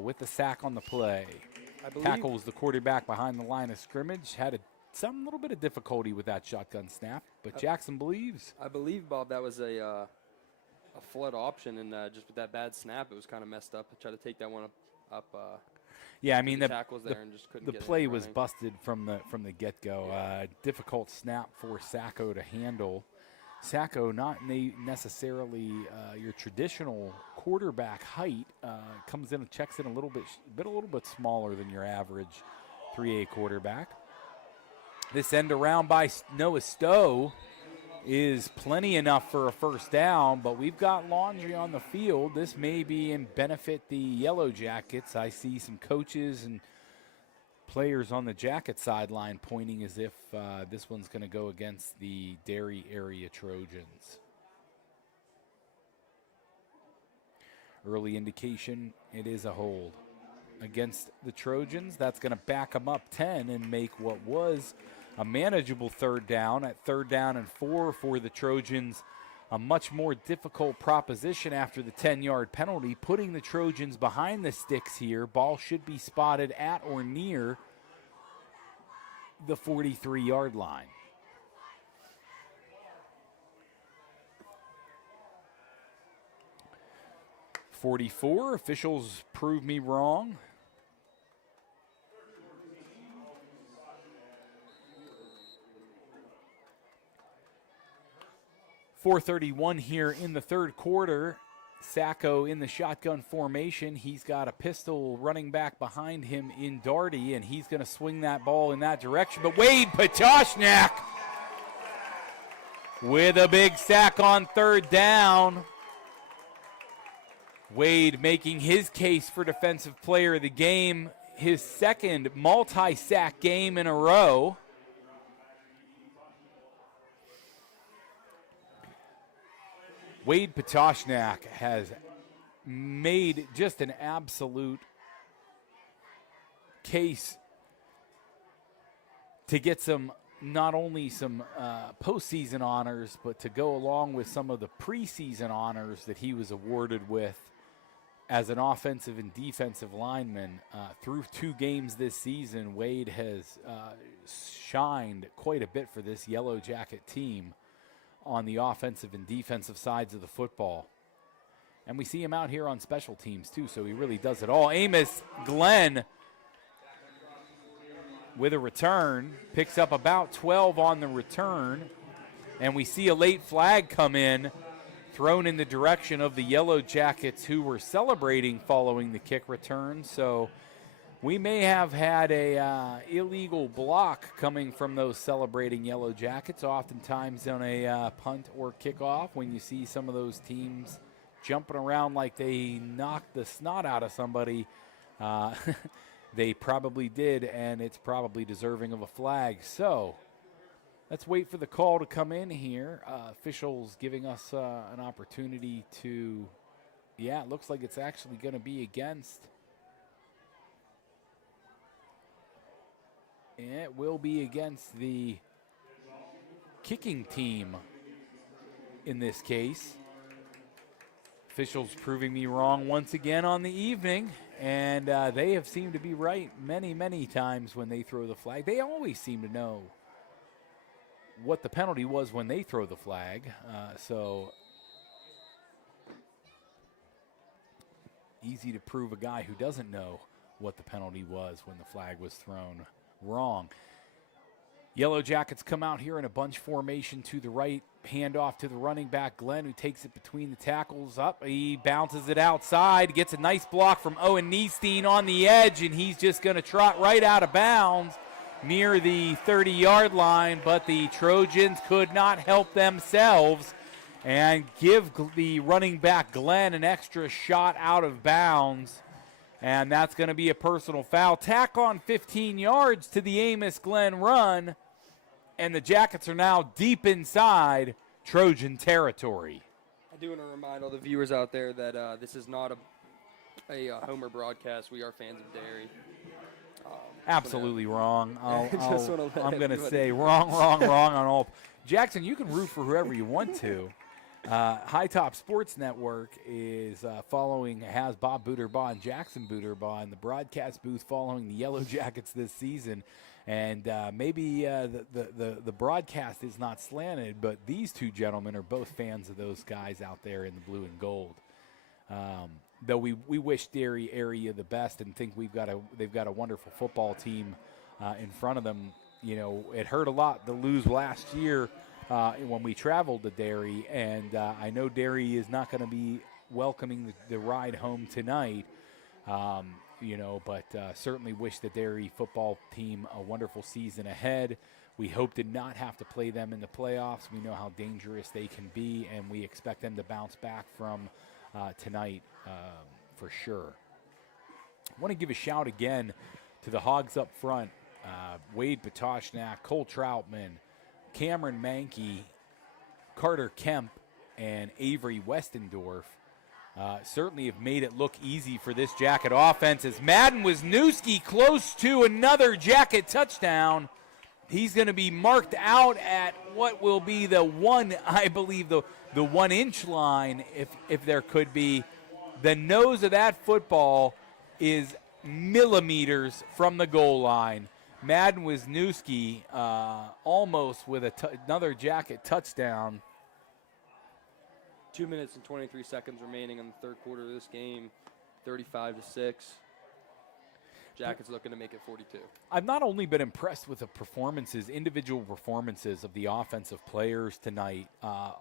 with the sack on the play. I believe Tackles the quarterback behind the line of scrimmage. Had some little bit of difficulty with that shotgun snap, but Jackson believes. I believe, Bob, that was a flood option, and just with that bad snap, it was kind of messed up. I tried to take that one up. Yeah, I mean the tackles there and just couldn't the get it play was running. busted from the get-go. Yeah. Difficult snap for Sacco to handle. Sacco not necessarily your traditional quarterback height. Comes in and checks in a little bit smaller than your average 3A quarterback. This end around by Noah Stowe is plenty enough for a first down, but we've got laundry on the field. This may be and benefit the Yellow Jackets. I see some coaches and players on the Jacket sideline pointing as if this one's going to go against the Derry area Trojans. Early indication, it is a hold against the Trojans. That's going to back them up 10 and make what was a manageable 3rd down at 3rd down and 4 for the Trojans. A much more difficult proposition after the 10-yard penalty, putting the Trojans behind the sticks here. Ball should be spotted at or near the 43-yard line. .44, officials prove me wrong. 4:31 here in the 3rd quarter. Sacco in the shotgun formation. He's got a pistol running back behind him in Darty, and he's going to swing that ball in that direction. But Wade Patoshnak with a big sack on 3rd down. Wade making his case for defensive player of the game, his 2nd multi-sack game in a row. Wade Patoshnak has made just an absolute case to get not only some postseason honors, but to go along with some of the preseason honors that he was awarded with as an offensive and defensive lineman. Through 2 games this season, Wade has shined quite a bit for this Yellow Jacket team on the offensive and defensive sides of the football. And we see him out here on special teams too, so he really does it all. Amos Glenn with a return, picks up about 12 on the return, and we see a late flag come in, thrown in the direction of the Yellow Jackets, who were celebrating following the kick return. So we may have had a illegal block coming from those celebrating Yellow Jackets. Oftentimes on a punt or kickoff, when you see some of those teams jumping around like they knocked the snot out of somebody, they probably did, and it's probably deserving of a flag. So let's wait for the call to come in here. Officials giving us an opportunity to, yeah, it looks like it's actually going to be against It will be against the kicking team in this case. Officials proving me wrong once again on the evening, and they have seemed to be right many, many times when they throw the flag. They always seem to know what the penalty was when they throw the flag. So easy to prove a guy who doesn't know what the penalty was when the flag was thrown wrong. Yellowjackets come out here in a bunch formation to the right, handoff to the running back, Glenn, who takes it between the tackles up. He bounces it outside, gets a nice block from Owen Niestein on the edge, and he's just going to trot right out of bounds near the 30-yard line, but the Trojans could not help themselves and give the running back, Glenn, an extra shot out of bounds. And that's going to be a personal foul. Tack on 15 yards to the Amos Glenn run, and the Jackets are now deep inside Trojan territory. I do want to remind all the viewers out there that this is not a Homer broadcast. We are fans of Derry. Absolutely wrong. I'm going to say know. wrong on all. Jackson, you can root for whoever you want to. High Top Sports Network is has Bob Booterbaugh and Jackson Booterbaugh in the broadcast booth following the Yellowjackets this season. And maybe the broadcast is not slanted, but these two gentlemen are both fans of those guys out there in the blue and gold. Though we wish Derry area the best and think they've got a wonderful football team in front of them. You know, it hurt a lot to lose last year when we traveled to Derry, and I know Derry is not going to be welcoming the ride home tonight. But certainly wish the Derry football team a wonderful season ahead. We hope to not have to play them in the playoffs. We know how dangerous they can be, and we expect them to bounce back from tonight for sure. I want to give a shout again to the Hogs up front. Wade Patoshnak, Cole Troutman, Cameron Mankey, Carter Kemp, and Avery Westendorf certainly have made it look easy for this Jacket offense as Madden Wisniewski close to another Jacket touchdown. He's going to be marked out at what will be the 1 inch line, if there could be. The nose of that football is millimeters from the goal line. Madden Wisniewski almost with another Jacket touchdown. 2 minutes and 23 seconds remaining in the third quarter of this game, 35-6. Jackets looking to make it 42. I've not only been impressed with the individual performances of the offensive players tonight,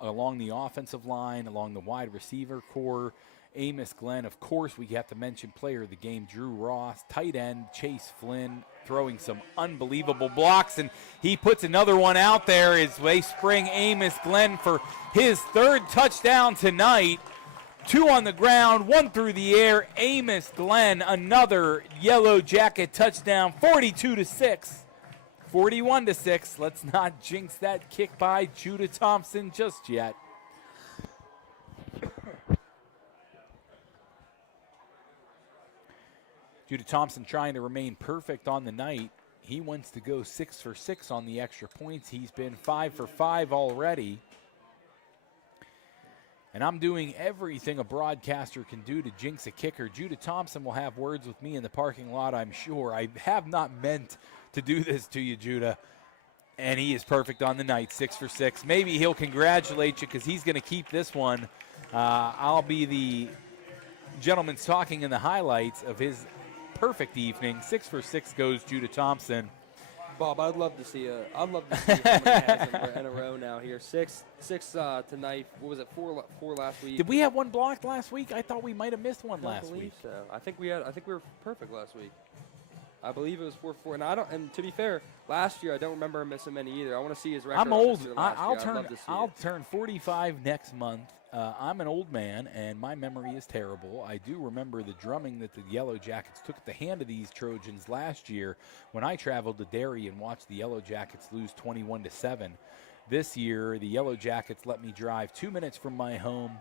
along the offensive line, along the wide receiver core. Amos Glenn, of course, we have to mention player of the game, Drew Ross, tight end, Chase Flynn, throwing some unbelievable blocks, and he puts another one out there as they spring Amos Glenn for his third touchdown tonight. 2 on the ground, 1 through the air. Amos Glenn, another Yellow Jacket touchdown, 42-6. 41-6. Let's not jinx that kick by Judah Thompson just yet. Judah Thompson trying to remain perfect on the night. He wants to go 6 for 6 on the extra points. He's been 5 for 5 already. And I'm doing everything a broadcaster can do to jinx a kicker. Judah Thompson will have words with me in the parking lot, I'm sure. I have not meant to do this to you, Judah. And he is perfect on the night, 6 for 6. Maybe he'll congratulate you because he's going to keep this one. I'll be the gentleman talking in the highlights of his perfect evening. 6 for 6 goes Judah Thompson. Bob, I'd love to see how many has in a row now here. Six tonight. What was it? Four last week. Did we have one blocked last week? I thought we might have missed one last week. So. I think we were perfect last week. I believe it was 4-4. And to be fair, last year I don't remember him missing many either. I want to see his record. I'm old. I'll turn 45 next month. I'm an old man, and my memory is terrible. I do remember the drumming that the Yellowjackets took at the hand of these Trojans last year when I traveled to Derry and watched the Yellowjackets lose 21-7. This year, the Yellowjackets let me drive 2 minutes from my home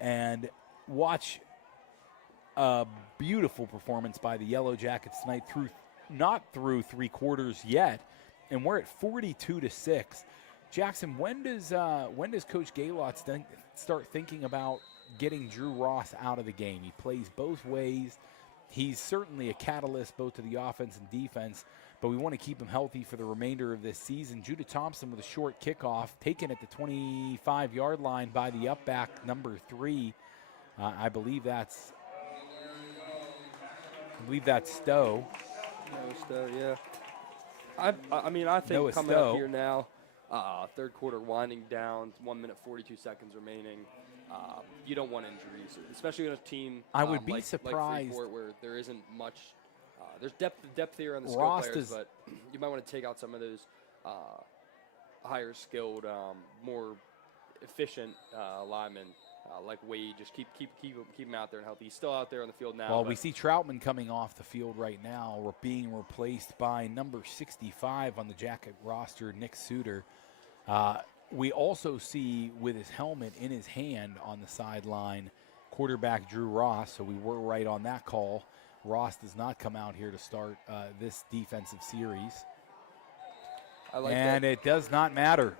and watch a beautiful performance by the Yellowjackets tonight. Through not through 3 quarters yet, and we're at 42-6. Jackson, when does Coach Gaylott start thinking about getting Drew Ross out of the game? He plays both ways. He's certainly a catalyst both to the offense and defense, but we want to keep him healthy for the remainder of this season. Judah Thompson with a short kickoff, taken at the 25-yard line by the up back, number 3. I believe that's Stowe. No, Stowe, yeah. I mean, I think Noah coming Stowe. up here now, third quarter winding down, 1 minute 42 seconds remaining. You don't want injuries, especially in a team. I would be like surprised Freeport, where there isn't much. There's depth here on the skill Ross players, but you might want to take out some of those higher skilled, more efficient linemen. Like Wade, just keep him out there and healthy. He's still out there on the field now. Well, we see Troutman coming off the field right now. We're being replaced by number 65 on the Jacket roster, Nick Suter. We also see with his helmet in his hand on the sideline, quarterback Drew Ross. So we were right on that call. Ross does not come out here to start this defensive series. I like and that. it does not matter.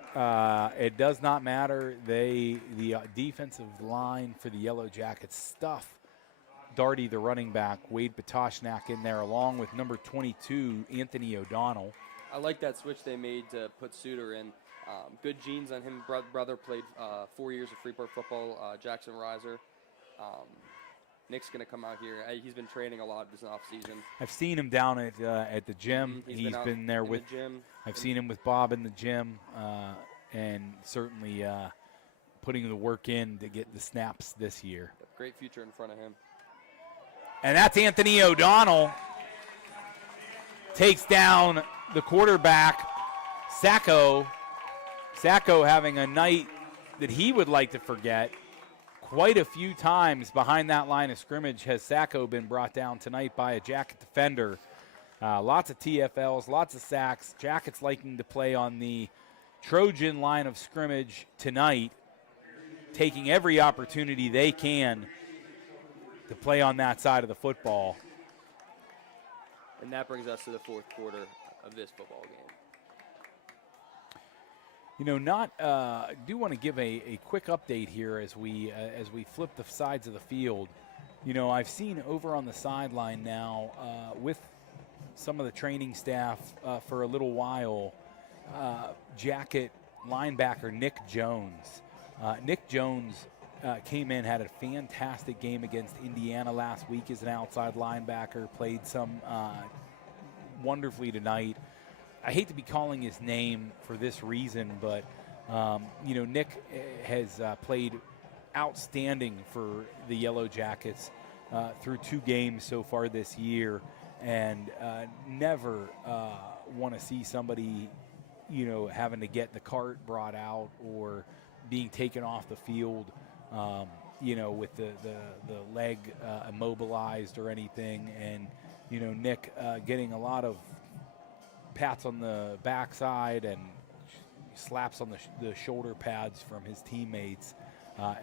It does not matter. The defensive line for the Yellowjackets stuff Darty, the running back, Wade Patoshnak in there, along with number 22, Anthony O'Donnell. I like that switch they made to put Suter in. Good genes on him. Brother played 4 years of Freeport football, Jackson Reiser. Nick's going to come out here. He's been training a lot this offseason. I've seen him down at the gym. He's been there with the gym. I've seen him with Bob in the gym, and certainly putting the work in to get the snaps this year. Great future in front of him. And that's Anthony O'Donnell. Takes down the quarterback, Sacco. Sacco having a night that he would like to forget. Quite a few times behind that line of scrimmage has Sacco been brought down tonight by a Jacket defender. Lots of TFLs, lots of sacks. Jackets liking to play on the Trojan line of scrimmage tonight, taking every opportunity they can to play on that side of the football. And that brings us to the fourth quarter of this football game. You know, I do want to give a quick update here as we flip the sides of the field. You know, I've seen over on the sideline now with some of the training staff for a little while, Jacket linebacker Nick Jones. Nick Jones came in, had a fantastic game against Indiana last week as an outside linebacker, played some wonderfully tonight. I hate to be calling his name for this reason, but, you know, Nick has played outstanding for the Yellowjackets through 2 games so far this year, and never want to see somebody, you know, having to get the cart brought out or being taken off the field, you know, with the leg immobilized or anything. And, you know, Nick getting a lot of pats on the backside and slaps on the shoulder pads from his teammates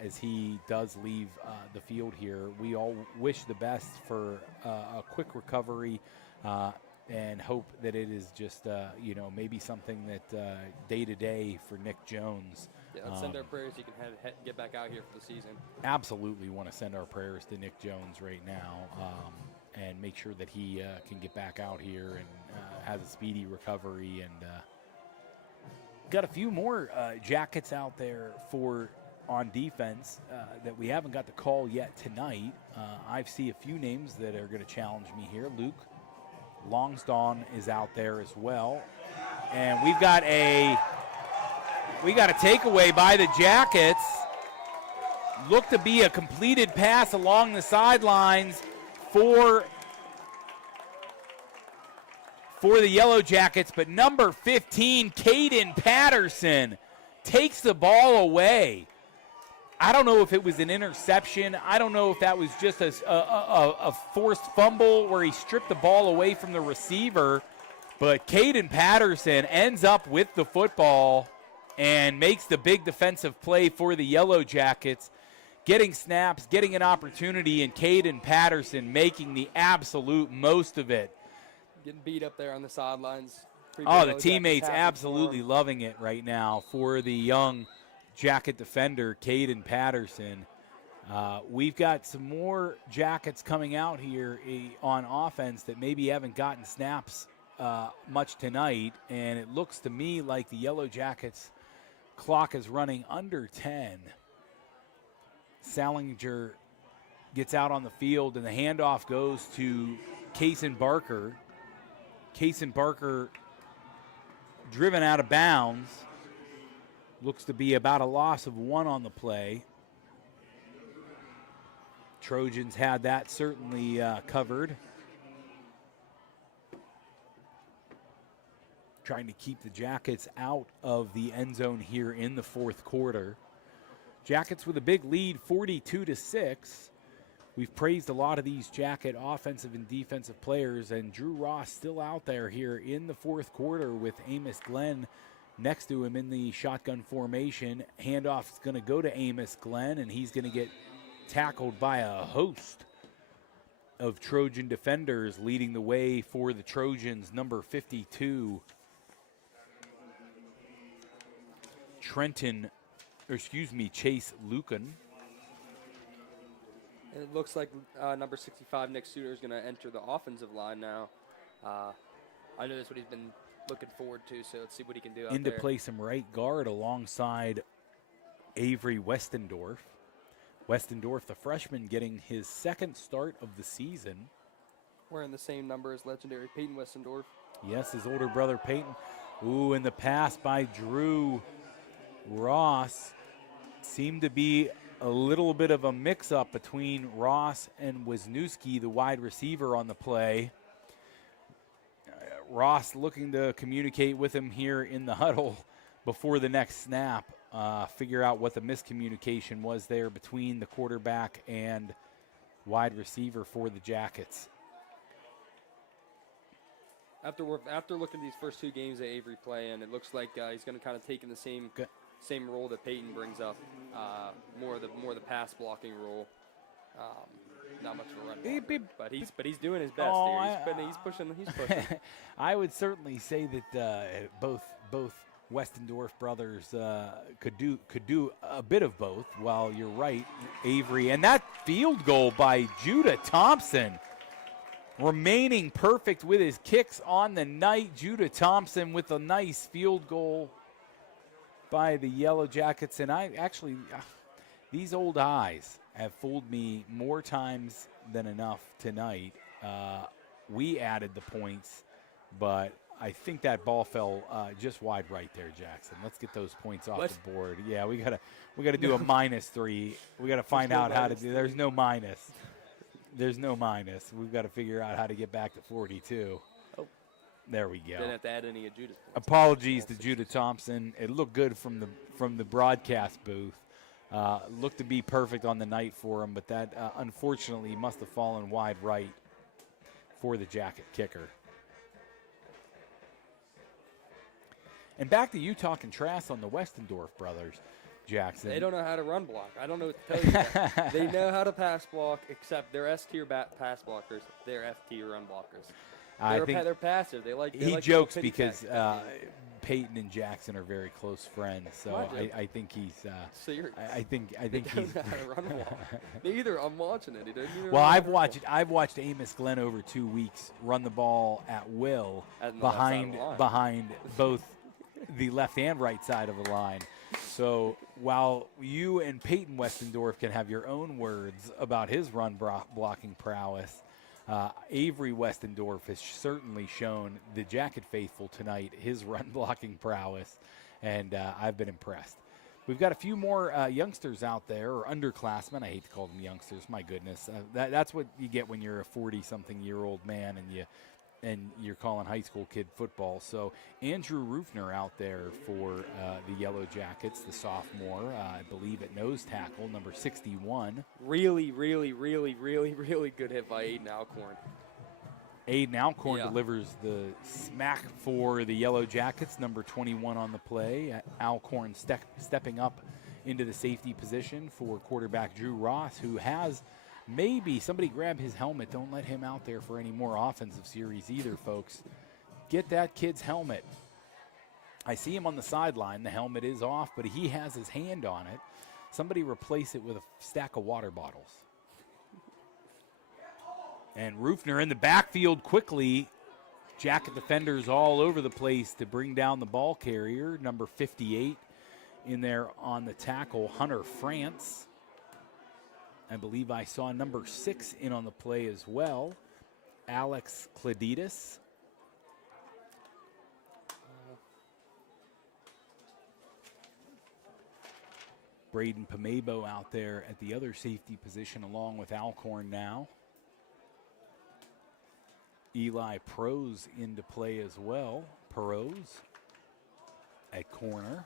as he does leave the field here. We all wish the best for a quick recovery and hope that it is just, you know, maybe something that day to day for Nick Jones. Yeah, let's send our prayers he can get back out here for the season. Absolutely want to send our prayers to Nick Jones right now and make sure that he can get back out here and has a speedy recovery. And got a few more Jackets out there on defense that we haven't got the call yet tonight. I see a few names that are going to challenge me here. Luke Longstone is out there as well. And we've got a takeaway by the Jackets. Looked to be a completed pass along the sidelines for the Yellowjackets, but number 15, Caden Patterson, takes the ball away. I don't know if it was an interception. I don't know if that was just a forced fumble where he stripped the ball away from the receiver, but Caden Patterson ends up with the football and makes the big defensive play for the Yellowjackets, getting snaps, getting an opportunity, and Caden Patterson making the absolute most of it. getting beat up there on the sidelines. Oh, the teammates absolutely loving it right now for the young Jacket defender, Caden Patterson. We've got some more Jackets coming out here on offense that maybe haven't gotten snaps much tonight, and it looks to me like the Yellowjackets clock is running under 10. Salinger gets out on the field, and the handoff goes to Kaysen Barker. Kaysen Barker driven out of bounds. Looks to be about a loss of 1 on the play. Trojans had that certainly covered. Trying to keep the Jackets out of the end zone here in the fourth quarter. Jackets with a big lead, 42-6. We've praised a lot of these Jacket offensive and defensive players, and Drew Ross still out there here in the fourth quarter with Amos Glenn next to him in the shotgun formation. Handoff is going to go to Amos Glenn, and he's going to get tackled by a host of Trojan defenders, leading the way for the Trojans, number 52, Chase Lucan. And it looks like number 65, Nick Suter, is going to enter the offensive line now. I know that's what he's been looking forward to, so let's see what he can do out In to there. play some right guard alongside Avery Westendorf. Westendorf, the freshman, getting his second start of the season. Wearing the same number as legendary Peyton Westendorf. Yes, his older brother Peyton. Ooh, and the pass by Drew Ross seemed to be a little bit of a mix-up between Ross and Wisniewski, the wide receiver on the play. Ross looking to communicate with him here in the huddle before the next snap. Figure out what the miscommunication was there between the quarterback and wide receiver for the Jackets. After looking at these first 2 games that Avery playing, it looks like he's going to kind of take in the same role that Peyton brings up, more of the pass blocking role. Not much of a run block, but he's doing his best here. He's pushing. I would certainly say that both Westendorf brothers could do a bit of both. While you're right, Avery, and that field goal by Judah Thompson, remaining perfect with his kicks on the night. Judah Thompson with a nice field goal by the Yellowjackets, and I actually, these old eyes have fooled me more times than enough tonight. We added the points, but I think that ball fell just wide right there, Jackson. Let's get those points off the board. Yeah, we gotta do a -3. We gotta find out how to do. There's no minus. There's no minus. We've got to figure out how to get back to 42. Oh, there we go. Didn't have to add any of Judah's points. Apologies to Judah Thompson. It looked good from the broadcast booth. Looked to be perfect on the night for him, but that unfortunately must have fallen wide right for the Jacket kicker. And back to you talking trash on the Westendorf brothers, Jackson. They don't know how to run block. I don't know what to tell you. That. They know how to pass block, except they're S-tier pass blockers. They're F-tier run blockers. They're passive. He jokes because Peyton and Jackson are very close friends, so I think he's. I think he's. Neither. I'm watching it. He doesn't even well, I've watched Amos Glenn over 2 weeks run the ball at will behind both the left and right side of the line. So while you and Peyton Westendorf can have your own words about his run blocking prowess, Avery Westendorf has certainly shown the Jacket faithful tonight his run blocking prowess, and I've been impressed. We've got a few more youngsters out there, or underclassmen. I hate to call them youngsters. My goodness, that's what you get when you're a 40-something-year-old man and you're calling high school kid football. So Andrew Rufner out there for the Yellowjackets, the sophomore, I believe at nose tackle, number 61. Really, really, really, really, really good hit by Aiden Alcorn. Aiden Alcorn delivers the smack for the Yellowjackets, number 21 on the play. Alcorn stepping up into the safety position for quarterback Drew Ross, who has Maybe somebody grab his helmet. Don't let him out there for any more offensive series either, folks. Get that kid's helmet. I see him on the sideline. The helmet is off, but he has his hand on it. Somebody replace it with a stack of water bottles. And Rufner in the backfield quickly. Jacket defenders all over the place to bring down the ball carrier. Number 58 in there on the tackle, Hunter France. I believe I saw number 6 in on the play as well, Alex Kladitis. Braden Pamebo out there at the other safety position along with Alcorn now. Eli Prose into play as well. Perose at corner.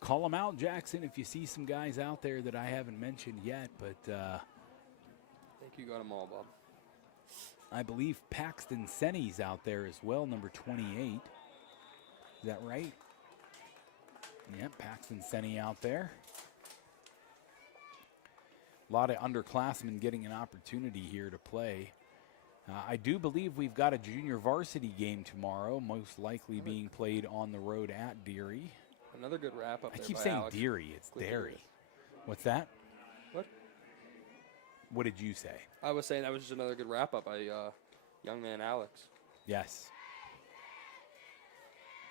Call them out, Jackson, if you see some guys out there that I haven't mentioned yet, but I think you got them all, Bob. I believe Paxton Senny's out there as well, number 28. Is that right? Yep, Paxton Senny out there. A lot of underclassmen getting an opportunity here to play. I do believe we've got a junior varsity game tomorrow, most likely being played on the road at Derry. Another good wrap up. I there keep by saying Alex. Derry. It's Derry. What's that? What? What did you say? I was saying that was just another good wrap up by young man Alex. Yes.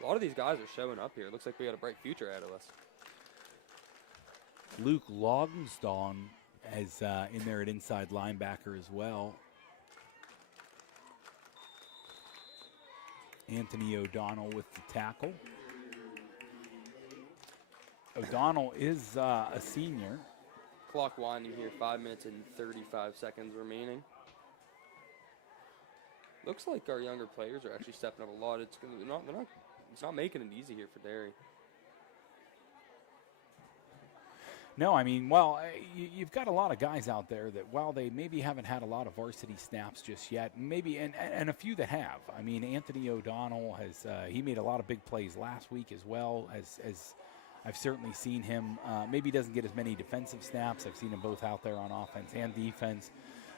A lot of these guys are showing up here. It looks like we got a bright future ahead of us. Luke Longsdon is in there at inside linebacker as well. Anthony O'Donnell with the tackle. O'Donnell is a senior. Clock winding here, 5 minutes and 35 seconds remaining. Looks like our younger players are actually stepping up a lot. It's not making it easy here for Derry. No, I mean, well, you've got a lot of guys out there that, while they maybe haven't had a lot of varsity snaps just yet, maybe, and a few that have. I mean, Anthony O'Donnell has, he made a lot of big plays last week as well, as I've certainly seen him. Maybe he doesn't get as many defensive snaps. I've seen him both out there on offense and defense.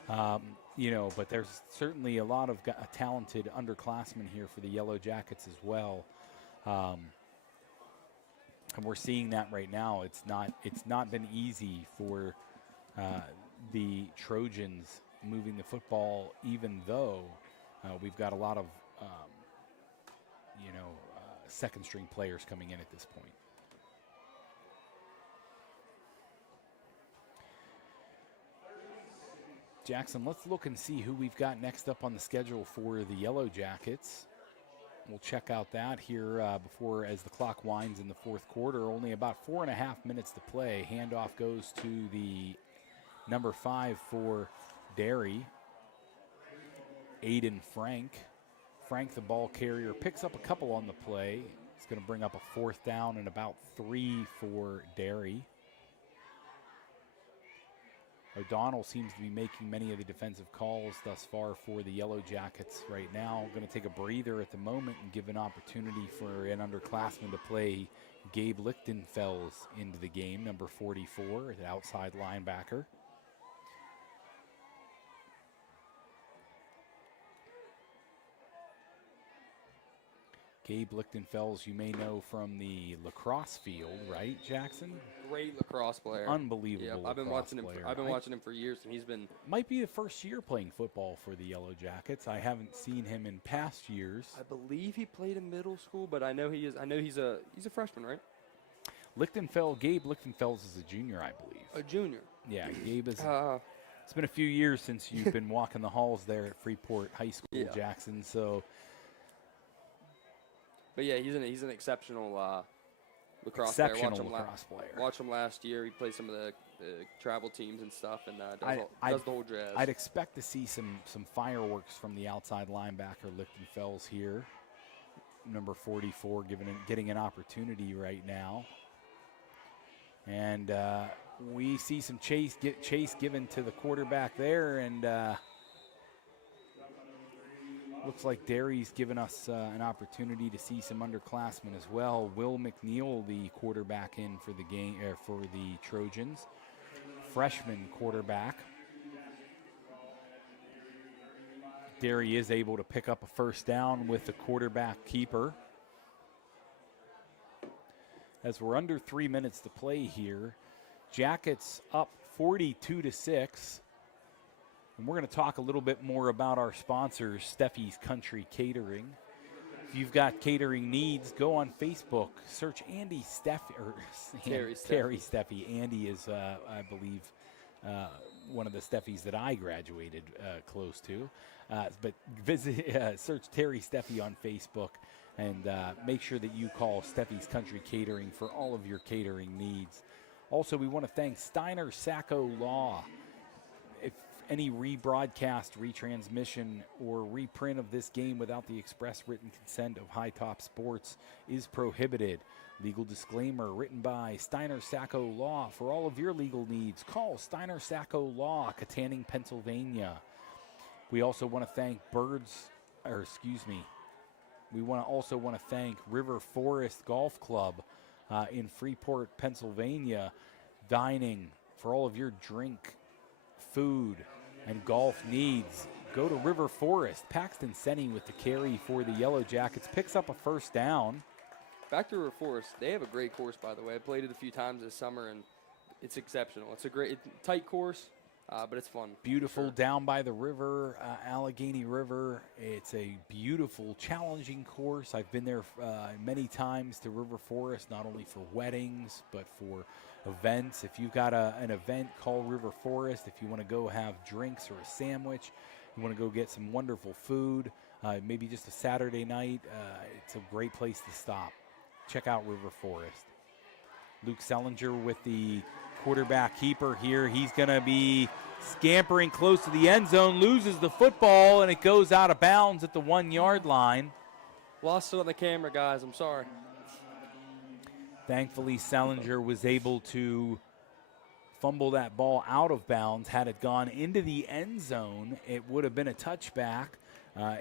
But there's certainly a lot of talented underclassmen here for the Yellowjackets as well. And we're seeing that right now. It's not been easy for the Trojans moving the football, even though we've got a lot of second string players coming in at this point. Jackson, let's look and see who we've got next up on the schedule for the Yellowjackets. We'll check out that here as the clock winds in the fourth quarter. Only about 4.5 minutes to play. Handoff goes to the number 5 for Derry, Aiden Frank. Frank, the ball carrier, picks up a couple on the play. It's going to bring up a 4th down and about 3 for Derry. O'Donnell seems to be making many of the defensive calls thus far for the Yellowjackets right now. Going to take a breather at the moment and give an opportunity for an underclassman to play Gabe Lichtenfels into the game, number 44, the outside linebacker. Gabe Lichtenfels, you may know from the lacrosse field, right, Jackson? Great lacrosse player. Unbelievable. Yep, I've been watching him. I've been watching him for years, and he's been. Might be the first year playing football for the Yellowjackets. I haven't seen him in past years. I believe he played in middle school, but I know he is. I know he's a freshman, right? Gabe Lichtenfels is a junior, I believe. A junior. Yeah, Gabe is. It's been a few years since you've been walking the halls there at Freeport High School, Jackson. So. But yeah, he's an exceptional lacrosse player. Watch him last year. He played some of the travel teams and stuff, and does the whole jazz. I'd expect to see some fireworks from the outside linebacker Lichtenfels here. Number 44 getting an opportunity right now. And we see some chase given to the quarterback there, and looks like Derry's given us an opportunity to see some underclassmen as well. Will McNeil, the quarterback in for the game for the Trojans. freshman quarterback. Derry is able to pick up a first down with the quarterback keeper. As we're under 3 minutes to play here, Jackets up 42-6. And we're going to talk a little bit more about our sponsors, Steffi's Country Catering. If you've got catering needs, go on Facebook, search Andy Steffi, or Terry Steffi. Andy is, I believe, one of the Steffis that I graduated close to. But visit, search Terry Steffi on Facebook, and make sure that you call Steffi's Country Catering for all of your catering needs. Also, we want to thank Steiner Sacco Law. If any rebroadcast, retransmission, or reprint of this game without the express written consent of High Top Sports is prohibited. Legal disclaimer written by Steiner Sacco Law. For all of your legal needs, call Steiner Sacco Law, Katanning, Pennsylvania. We also want to thank we also want to thank River Forest Golf Club in Freeport, Pennsylvania, dining for all of your drink, food, and golf needs. Go to River Forest. Paxton Senni with the carry for the Yellowjackets. Picks up a first down. Back to River Forest. They have a great course, by the way. I played it a few times this summer, and it's exceptional. It's a great, tight course, but it's fun. Beautiful, down by the river, Allegheny River. It's a beautiful, challenging course. I've been there many times to River Forest, not only for weddings, but for events. If you've got an event, call River Forest. If you want to go have drinks or a sandwich, you want to go get some wonderful food, maybe just a Saturday night, it's a great place to stop. Check out River Forest. Luke Sellinger with the quarterback keeper here. He's going to be scampering close to the end zone, loses the football, and it goes out of bounds at the 1 yard line. Lost it on the camera, guys. I'm sorry. Thankfully, Sellinger was able to fumble that ball out of bounds. Had it gone into the end zone, it would have been a touchback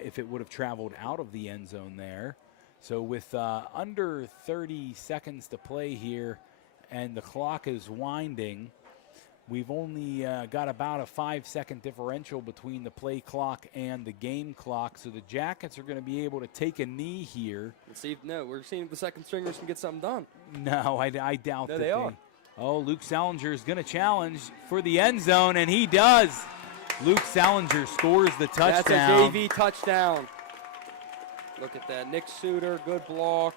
if it would have traveled out of the end zone there. So with under 30 seconds to play here and the clock is winding, we've only got about a 5-second differential between the play clock and the game clock. So the Jackets are going to be able to take a knee here. We're seeing if the second stringers can get something done. No, I doubt that they are. Oh, Luke Sellinger is going to challenge for the end zone, and he does. Luke Sellinger scores the touchdown. That's a JV touchdown. Look at that. Nick Suter, good block.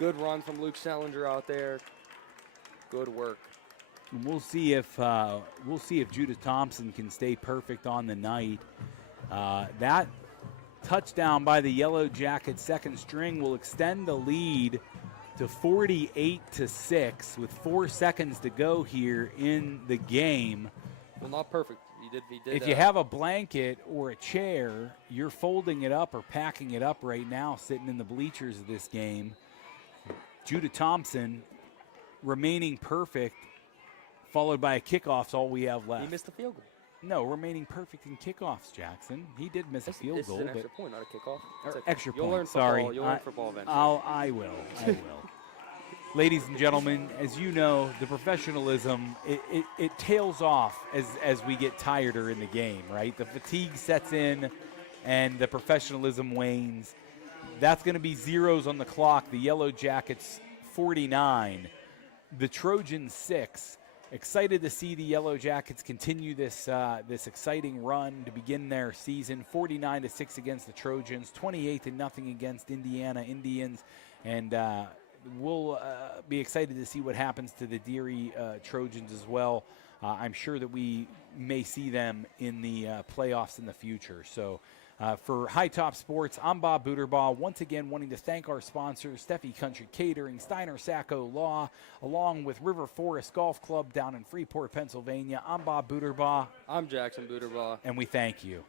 Good run from Luke Sellinger out there. Good work. And we'll see if Judah Thompson can stay perfect on the night. That touchdown by the Yellowjackets second string will extend the lead to 48-6 with 4 seconds to go here in the game. Well, not perfect. He did. If you have a blanket or a chair, you're folding it up or packing it up right now, sitting in the bleachers of this game. Judah Thompson remaining perfect, followed by a kickoff's all we have left. He missed the field goal. No, remaining perfect in kickoffs, Jackson. He did miss a field goal. This is an extra point, not a kickoff. Extra You'll point. learn Sorry. You'll learn football eventually. I will. Ladies and gentlemen, as you know, the professionalism, it tails off as we get tireder in the game, right? The fatigue sets in and the professionalism wanes. That's going to be zeros on the clock. The Yellowjackets 49, the Trojans 6. Excited to see the Yellowjackets continue this exciting run to begin their season. 49-6 against the Trojans, 28-0 against Indiana Indians, and we'll be excited to see what happens to the Derry Trojans as well. I'm sure that we may see them in the playoffs in the future. So for High Top Sports, I'm Bob Buterbaugh. Once again, wanting to thank our sponsors, Steffi Country Catering, Steiner Sacco Law, along with River Forest Golf Club down in Freeport, Pennsylvania. I'm Bob Buterbaugh. I'm Jackson Buterbaugh. And we thank you.